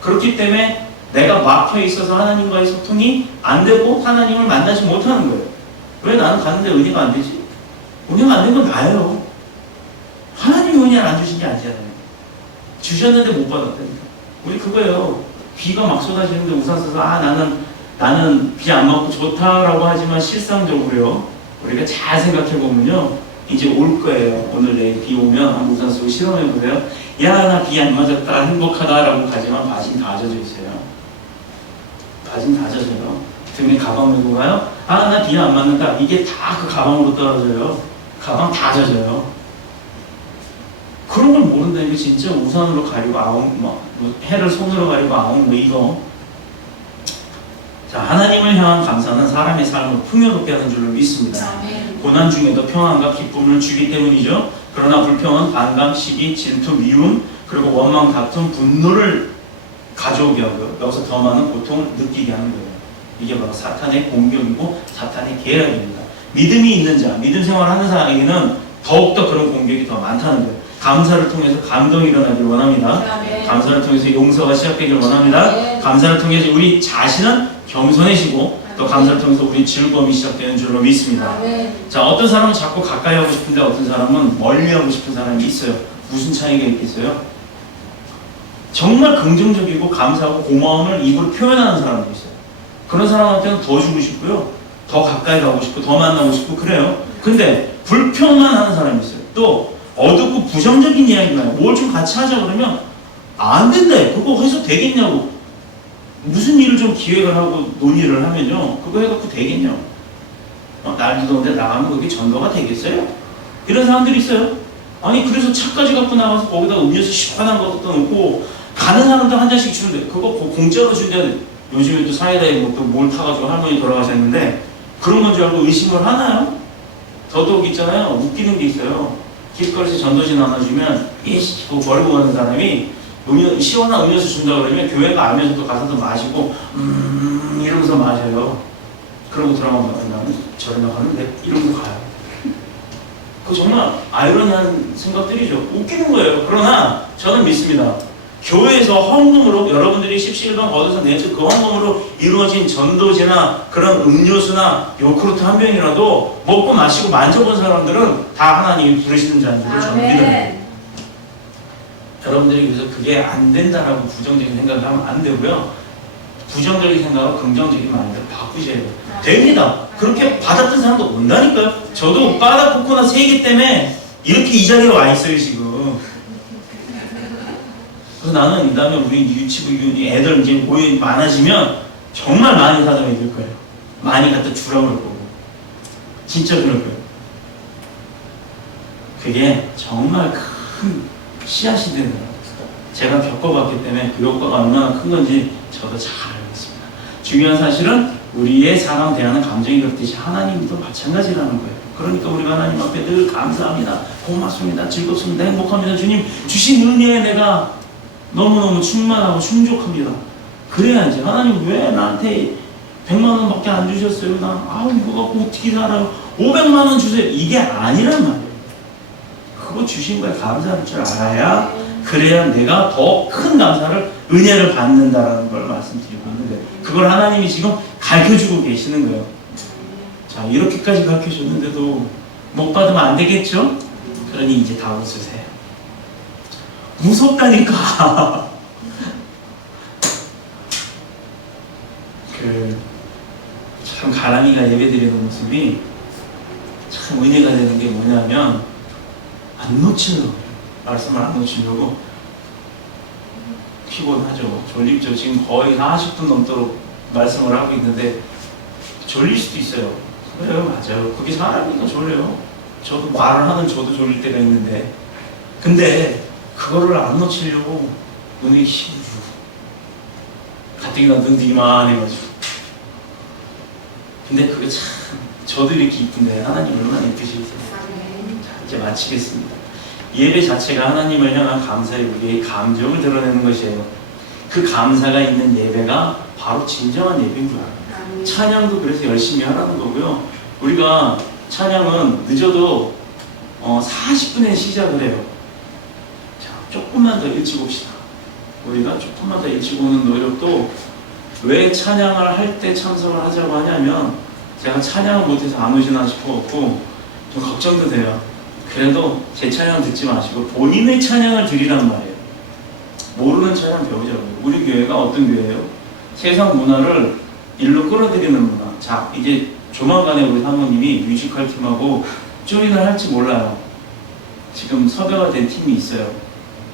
그렇기 때문에 내가 막혀 있어서 하나님과의 소통이 안 되고 하나님을 만나지 못하는 거예요. 왜 나는 가는데 은혜가 안 되지? 은혜가 안 되는 건 나예요. 하나님이 은혜를 안 주신 게 아니잖아요. 주셨는데 못 받았다니까. 우리 그거예요. 비가 막 쏟아지는데 우산 써서 나는 비 안 맞고 좋다라고 하지만 실상적으로요. 우리가 잘 생각해 보면요. 이제 올 거예요. 오늘 내일 비 오면 한번 우산 쓰고 실험해 보세요. 야, 나 비 안 맞았다 행복하다라고 가지만 바진 다 젖어 있어요. 바진 다 젖어요. 등에 가방 메고 가요. 아, 나 비 안 맞는다. 이게 다 그 가방으로 떨어져요. 가방 다 젖어요. 그런 걸 모른다니까. 진짜 우산으로 가리고 해를 손으로 가리고 이거. 자, 하나님을 향한 감사는 사람의 삶을 풍요롭게 하는 줄로 믿습니다. 고난 중에도 평안과 기쁨을 주기 때문이죠. 그러나 불평은 반감, 시기, 질투, 미움, 그리고 원망, 다툼, 분노를 가져오게 하고요. 여기서 더 많은 고통을 느끼게 하는 거예요. 이게 바로 사탄의 공격이고 사탄의 계략입니다. 믿음이 있는 자, 믿음 생활하는 사람에게는 더욱더 그런 공격이 더 많다는 거예요. 감사를 통해서 감동이 일어나길 원합니다. 감사를 통해서 용서가 시작되길 원합니다. 감사를 통해서 우리 자신은 겸손해지고 또 감사를 통해서 우리 즐거움이 시작되는 줄로 믿습니다. 자, 어떤 사람은 자꾸 가까이 하고 싶은데 어떤 사람은 멀리 하고 싶은 사람이 있어요. 무슨 차이가 있겠어요? 정말 긍정적이고 감사하고 고마움을 입으로 표현하는 사람도 있어요. 그런 사람한테는 더 주고 싶고요. 더 가까이 가고 싶고 더 만나고 싶고 그래요. 근데 불평만 하는 사람이 있어요. 또 어둡고 부정적인 이야기만 해요. 뭘 좀 같이 하자 그러면 안 된대. 그거 해서 되겠냐고. 무슨 일을 좀 기획을 하고 논의를 하면요. 그거 해갖고 되겠냐. 날도 더운데 나가면 그게 전도가 되겠어요? 이런 사람들이 있어요. 아니 그래서 차까지 갖고 나가서 거기다 음료수 시원한 것도 넣고 가는 사람도 한 잔씩 주는데 그거 공짜로 준대. 요즘에 또 사이다에 뭘 타가지고 할머니 돌아가셨는데 그런 건 줄 알고 의심을 하나요? 더더욱 있잖아요. 웃기는 게 있어요. 길거리에서 전도지 나눠주면 그거 버리고 가는 사람이 시원한 음료수 준다 그러면 교회 가면서도 가서도 마시고 이러면서 마셔요. 그러고 들어가면 나는 저리 나가는데 이러면서 가요. 그거 정말 아이러니한 생각들이죠. 웃기는 거예요. 그러나 저는 믿습니다. 교회에서 헌금으로 여러분들이 십시일반 걷어서 내주 그 헌금으로 이루어진 전도지나 그런 음료수나 요구르트 한 병이라도 먹고 마시고 만져본 사람들은 다 하나님이 부르시는 자인 줄로 저는 믿어요. 여러분들이 그래서 그게 안 된다라고 부정적인 생각을 하면 안 되고요. 부정적인 생각과 긍정적인 마인드를 바꾸셔야 돼요. 됩니다. 그렇게 받았던 사람도 온다니까요. 저도 바다 코코넛 3개 때문에 이렇게 이 자리에 와 있어요 지금. 그래서 나는 이 다음에 우리 유치부 애들 이제 모임이 많아지면 정말 많이 사다 먹일 거예요. 많이 갖다 주라 그럴 거고. 진짜 그럴 거예요. 그게 정말 큰 씨앗이 되는 거예요. 제가 겪어봤기 때문에 그 효과가 얼마나 큰 건지 저도 잘 알고 있습니다. 중요한 사실은 우리의 사람 대하는 감정이 그렇듯이 하나님도 마찬가지라는 거예요. 그러니까 우리가 하나님 앞에 늘 감사합니다. 고맙습니다. 즐겁습니다. 행복합니다. 주님 주신 은혜에 내가 너무너무 충만하고 충족합니다. 그래야지. 하나님 왜 나한테 100만 원밖에 안 주셨어요? 이거 갖고 어떻게 살아요? 500만 원 주세요. 이게 아니란 말이에요. 그거 주신 거에 감사할 줄 알아야 그래야 내가 더 큰 감사를 은혜를 받는다라는 걸 말씀드리고 있는데 그걸 하나님이 지금 가르쳐주고 계시는 거예요. 자, 이렇게까지 가르쳐줬는데도 못 받으면 안 되겠죠? 그러니 이제 다 웃으세요. 무섭다니까. 참 가람이가 예배드리는 모습이 참 은혜가 되는 게 뭐냐면 안 놓치려고, 말씀을 안 놓치려고 피곤하죠. 졸립죠. 지금 거의 40분 넘도록 말씀을 하고 있는데 졸릴 수도 있어요. 그래요, 맞아요. 그게 사람이니까 졸려요. 저도 말을 하는 저도 졸릴 때가 있는데, 근데 그거를 안 놓치려고 눈에 힘을 주고, 가뜩이나 눈도 이만해가지고. 근데 그게 참, 저도 이렇게 이쁜데 하나님 얼마나 예쁘시겠어요. 자, 이제 마치겠습니다. 예배 자체가 하나님을 향한 감사의 우리의 감정을 드러내는 것이에요. 그 감사가 있는 예배가 바로 진정한 예배인 줄 알아요. 찬양도 그래서 열심히 하라는 거고요. 우리가 찬양은 늦어도 40분에 시작을 해요. 자, 조금만 더 일찍 옵시다. 우리가 조금만 더 일찍 오는 노력도, 왜 찬양을 할 때 참석을 하자고 하냐면, 제가 찬양을 못해서 안 오시나 싶어갖고 좀 걱정도 돼요. 그래도 제 찬양 듣지 마시고 본인의 찬양을 드리란 말이에요. 모르는 찬양 배우자고요. 우리 교회가 어떤 교회예요? 세상 문화를 일로 끌어들이는 문화. 자, 이제 조만간에 우리 사모님이 뮤지컬 팀하고 조인을 할지 몰라요. 지금 섭외가 된 팀이 있어요.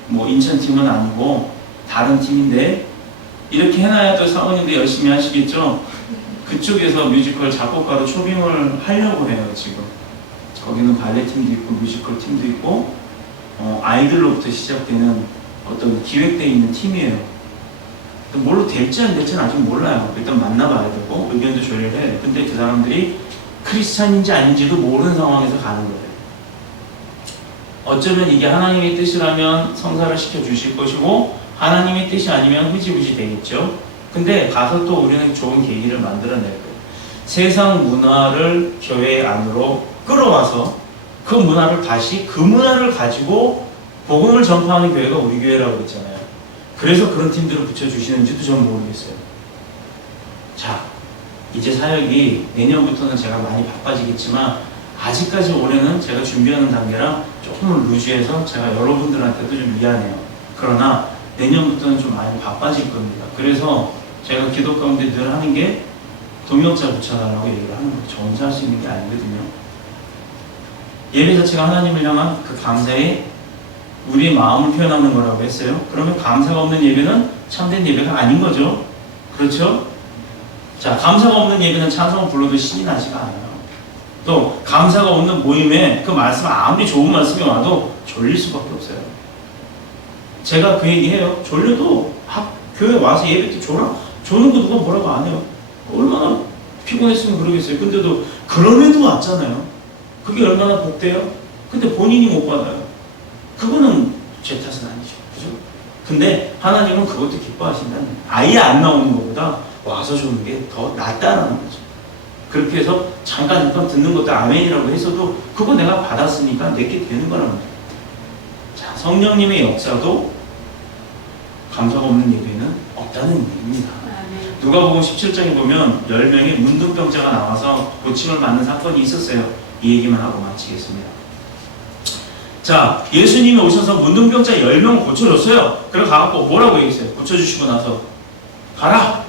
뭐 인천 팀은 아니고 다른 팀인데, 이렇게 해놔야 또 사모님도 열심히 하시겠죠. 그쪽에서 뮤지컬 작곡가로 초빙을 하려고 해요. 지금 거기는 발레 팀도 있고 뮤지컬 팀도 있고 아이들로부터 시작되는 어떤 기획되어 있는 팀이에요. 뭘로 될지 안 될지는 아직 몰라요. 일단 만나봐야 되고 의견도 조율을 해. 근데 그 사람들이 크리스찬인지 아닌지도 모르는 상황에서 가는 거예요. 어쩌면 이게 하나님의 뜻이라면 성사를 시켜주실 것이고, 하나님의 뜻이 아니면 흐지부지 되겠죠. 근데 가서 또 우리는 좋은 계기를 만들어낼 거예요. 세상 문화를 교회 안으로 끌어와서 그 문화를 다시, 그 문화를 가지고 복음을 전파하는 교회가 우리 교회라고 했잖아요. 그래서 그런 팀들을 붙여주시는지도 전 모르겠어요. 자, 이제 사역이 내년부터는 제가 많이 바빠지겠지만, 아직까지 올해는 제가 준비하는 단계라 조금은 루즈해서 제가 여러분들한테도 좀 미안해요. 그러나 내년부터는 좀 많이 바빠질 겁니다. 그래서 제가 기도 가운데 늘 하는 게 동역자 붙여달라고 얘기를 하는 거예요. 저 혼자 할 수 있는 게 아니거든요. 예배 자체가 하나님을 향한 그 감사에 우리의 마음을 표현하는 거라고 했어요. 그러면 감사가 없는 예배는 참된 예배가 아닌 거죠. 그렇죠? 자, 감사가 없는 예배는 찬송을 불러도 신이 나지가 않아요. 또 감사가 없는 모임에 그 말씀, 아무리 좋은 말씀이 와도 졸릴 수밖에 없어요. 제가 그 얘기해요. 졸려도 교회 와서 예배 때 졸아. 조는 거 누가 뭐라고 안 해요. 얼마나 피곤했으면 그러겠어요. 근데도 그럼에도 왔잖아요. 그게 얼마나 복돼요. 근데 본인이 못 받아요. 그거는 제 탓은 아니죠. 그죠? 근데 하나님은 그것도 기뻐하신다는 거예요. 아예 안 나오는 것보다 와서 주는 게 더 낫다라는 거죠. 그렇게 해서 잠깐 듣는 것도 아멘이라고 했어도 그거 내가 받았으니까 내게 되는 거란 말이에요. 자, 성령님의 역사도 감사가 없는 예배는 없다는 얘기입니다. 누가복음 17장에 보면 10명의 문둥병자가 나와서 고침을 받는 사건이 있었어요. 이 얘기만 하고 마치겠습니다. 자, 예수님이 오셔서 문둥병자 10명 고쳐줬어요. 그래서 가갖고 뭐라고 얘기했어요? 고쳐주시고 나서 가라!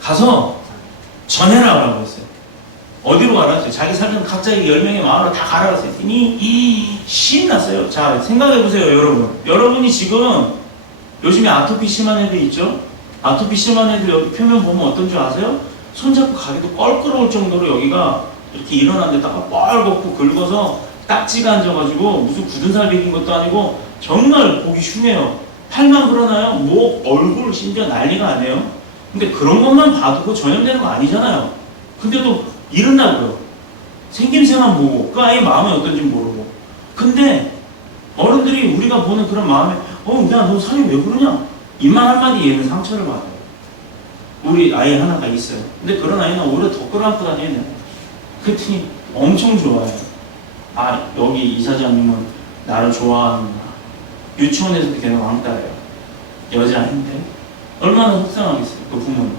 가서 전해라! 라고 했어요. 어디로 가라 했어요? 자기 살던 각자 10명의 마음으로 다 가라 했더니 신났어요. 자, 생각해보세요, 여러분. 여러분이 지금 요즘에 아토피 심한 애들 있죠? 아토피 심한 애들 여기 표면 보면 어떤 줄 아세요? 손잡고 가기도 껄끄러울 정도로 여기가 이렇게 일어난 데다가 뻘겋고 긁어서 딱지가 앉아가지고 무슨 굳은 살 베긴 것도 아니고 정말 보기 흉해요. 팔만 그러나요? 목, 얼굴 심지어 난리가 아니에요. 근데 그런 것만 봐도 그거 전염되는 거 아니잖아요. 근데도 이런다고요. 생김새만 보고 그 아이의 마음이 어떤지 모르고. 근데 어른들이 우리가 보는 그런 마음에 야, 너 살이 왜 그러냐? 이만 한마디 얘는 상처를 받아요. 우리 아이 하나가 있어요. 근데 그런 아이는 오히려 더 끌어안고 다녀야 돼요. 그랬더니 엄청 좋아해요. 아, 여기 이사장님은 나를 좋아하는구나. 유치원에서도 걔는 왕따예요. 여자인데 얼마나 속상하겠어요, 그 부모는.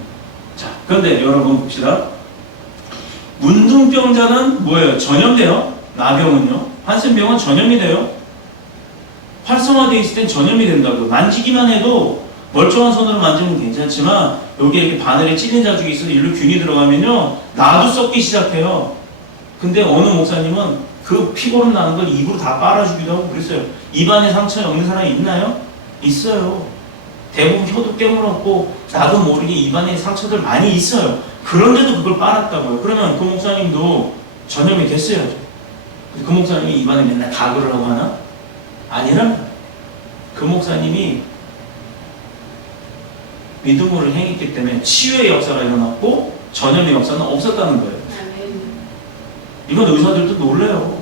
자, 그런데 여러분 봅시다. 문둥병자는 뭐예요? 전염돼요. 나병은요. 한센병은 전염이 돼요. 활성화되어 있을 땐 전염이 된다고. 만지기만 해도 멀쩡한 손으로 만지면 괜찮지만 여기에 이렇게 바늘에 찔린 자국이 있어서 일로 균이 들어가면요 나도 썩기 시작해요. 근데 어느 목사님은 그 피고름 나는 걸 입으로 다 빨아주기도 하고 그랬어요. 입안에 상처 없는 사람이 있나요? 있어요. 대부분 혀도 깨물었고 나도 모르게 입안에 상처들 많이 있어요. 그런데도 그걸 빨았다고요. 그러면 그 목사님도 전염이 됐어야죠. 그 목사님이 입안에 맨날 가글을 하고 하나? 아니랍니다. 그 목사님이 믿음으로 행했기 때문에 치유의 역사가 일어났고 전염의 역사는 없었다는 거예요. 아멘. 이건 의사들도 놀래요.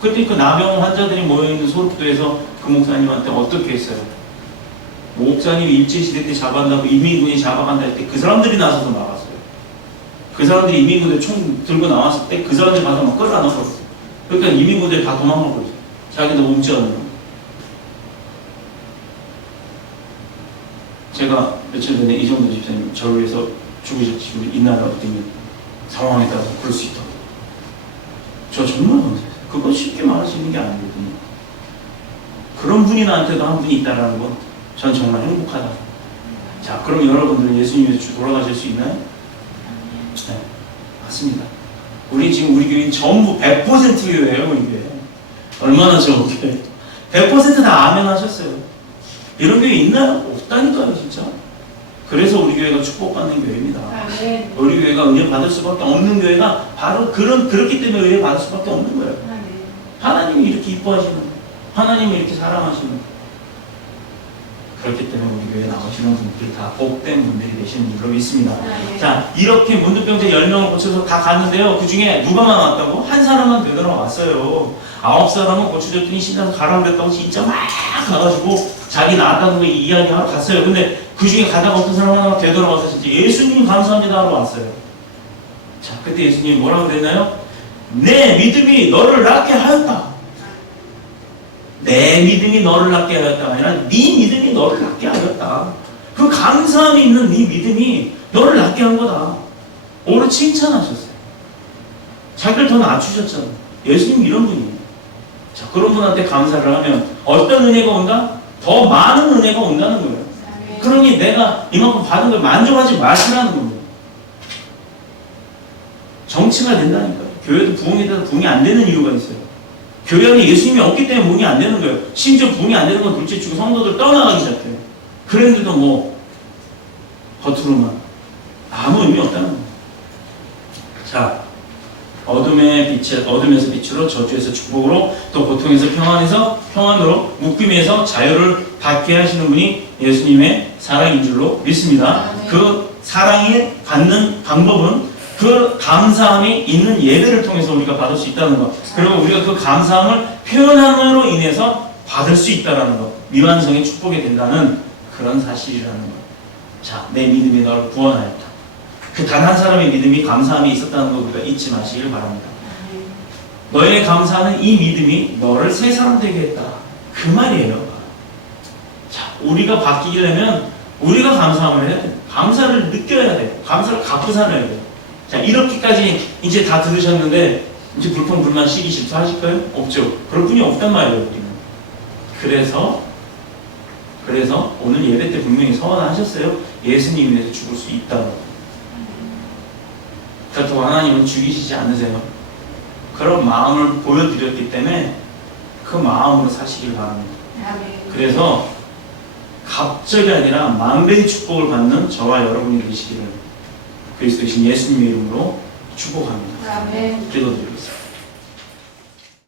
그때 그 나병 환자들이 모여있는 소록도에서 그 목사님한테 어떻게 했어요? 목사님이 일제시대 때 잡아간다고 인민군이 잡아간다 할 때 그 사람들이 나서서 막았어요. 그 사람들이 인민군대 총 들고 나왔을 때 그 사람들 가서 막 끌어안았었어요. 그러니까 인민군대 다 도망가고 있어요. 자기들 몸찌 않는 거. 제가 며칠 전에 이정도 집사님 저를 위해서 죽으셨지 이날에 어떤 상황에 따라서 그럴 수 있다고. 저 정말 감사해요. 그건 쉽게 말할 수 있는 게 아니거든요. 그런 분이 나한테도 한 분이 있다는 건 전 정말 행복하다. 자, 그럼 여러분들은 예수님에서 돌아가실 수 있나요? 네, 맞습니다. 우리 지금 우리 교회는 전부 100% 교회예요, 우리 교회. 얼마나 좋게 100% 다 아멘 하셨어요. 이런 교회 있나요? 없다니까요, 진짜. 그래서 우리 교회가 축복받는 교회입니다. 아멘. 우리 교회가 은혜 받을 수밖에 없는 교회가 바로 그렇기 때문에 은혜 받을 수밖에 없는 거예요. 아멘. 하나님이 이렇게 이뻐하시는 거예요. 하나님이 이렇게 사랑하시는 거예요. 그렇기 때문에 우리 교회에 나오시는 분들이 다 복된 분들이 되시는 줄로 믿습니다. 아멘. 자, 이렇게 문둥병자 10명을 고쳐서 다 갔는데요. 그 중에 누가만 왔다고? 한 사람만 되돌아왔어요. 9사람은 고쳐줬더니 신나서 가라 그랬다고 진짜 막 가가지고 자기 나았다는 거 이야기하러 갔어요. 근데 그 중에 가다가 어떤 사람 하나가 되돌아와서 진짜 예수님 감사합니다 하러 왔어요. 자, 그때 예수님이 뭐라고 그랬나요? 내 믿음이 너를 낫게 하였다. 내 믿음이 너를 낫게 하였다가 아니라 네 믿음이 너를 낫게 하였다. 그 감사함이 있는 네 믿음이 너를 낫게 한 거다. 오늘 칭찬하셨어요. 자기를 더 낮추셨잖아요. 예수님 이런 분이에요. 자, 그런 분한테 감사를 하면 어떤 은혜가 온다? 더 많은 은혜가 온다는 거예요. 아멘. 그러니 내가 이만큼 받은 걸 만족하지 마시라는 겁니다. 정치가 된다니까요. 교회도 부흥이 돼서 부흥이 안 되는 이유가 있어요. 교회 안에 예수님이 없기 때문에 부흥이 안 되는 거예요. 심지어 부흥이 안 되는 건 둘째치고 성도들 떠나가기 시작해요. 그랬는데도 뭐 겉으로만 아무 의미 없다는 거예요. 자, 어둠에서 빛으로, 저주에서 축복으로, 또 고통에서 평안으로, 묶임에서 자유를 받게 하시는 분이 예수님의 사랑인 줄로 믿습니다. 그 사랑이 받는 방법은 그 감사함이 있는 예배를 통해서 우리가 받을 수 있다는 것, 그리고 우리가 그 감사함을 표현함으로 인해서 받을 수 있다는 것, 미완성의 축복이 된다는 그런 사실이라는 것. 자, 내 믿음이 너를 구원하였다. 그 단 한 사람의 믿음이 감사함이 있었다는 것 우리가 잊지 마시길 바랍니다. 너의 감사는 이 믿음이 너를 새 사람 되게 했다. 그 말이에요. 자, 우리가 바뀌려면 우리가 감사함을 해야 돼요. 감사를 느껴야 돼요. 감사를 갖고 살아야 돼요. 자, 이렇게까지 이제 다 들으셨는데 이제 불평, 불만, 시기, 질투하실 거예요? 없죠. 그럴 분이 없단 말이에요, 우리는. 그래서 오늘 예배 때 분명히 서원하셨어요. 예수님 위해서 죽을 수 있다고. 그렇다고 하나님은 죽이시지 않으세요. 그런 마음을 보여드렸기 때문에 그 마음으로 사시길 바랍니다. 그래서 갑절이 아니라 만배의 축복을 받는 저와 여러분이 되시기를 그리스도이신 예수님의 이름으로 축복합니다. 아멘. 기도드리겠습니다.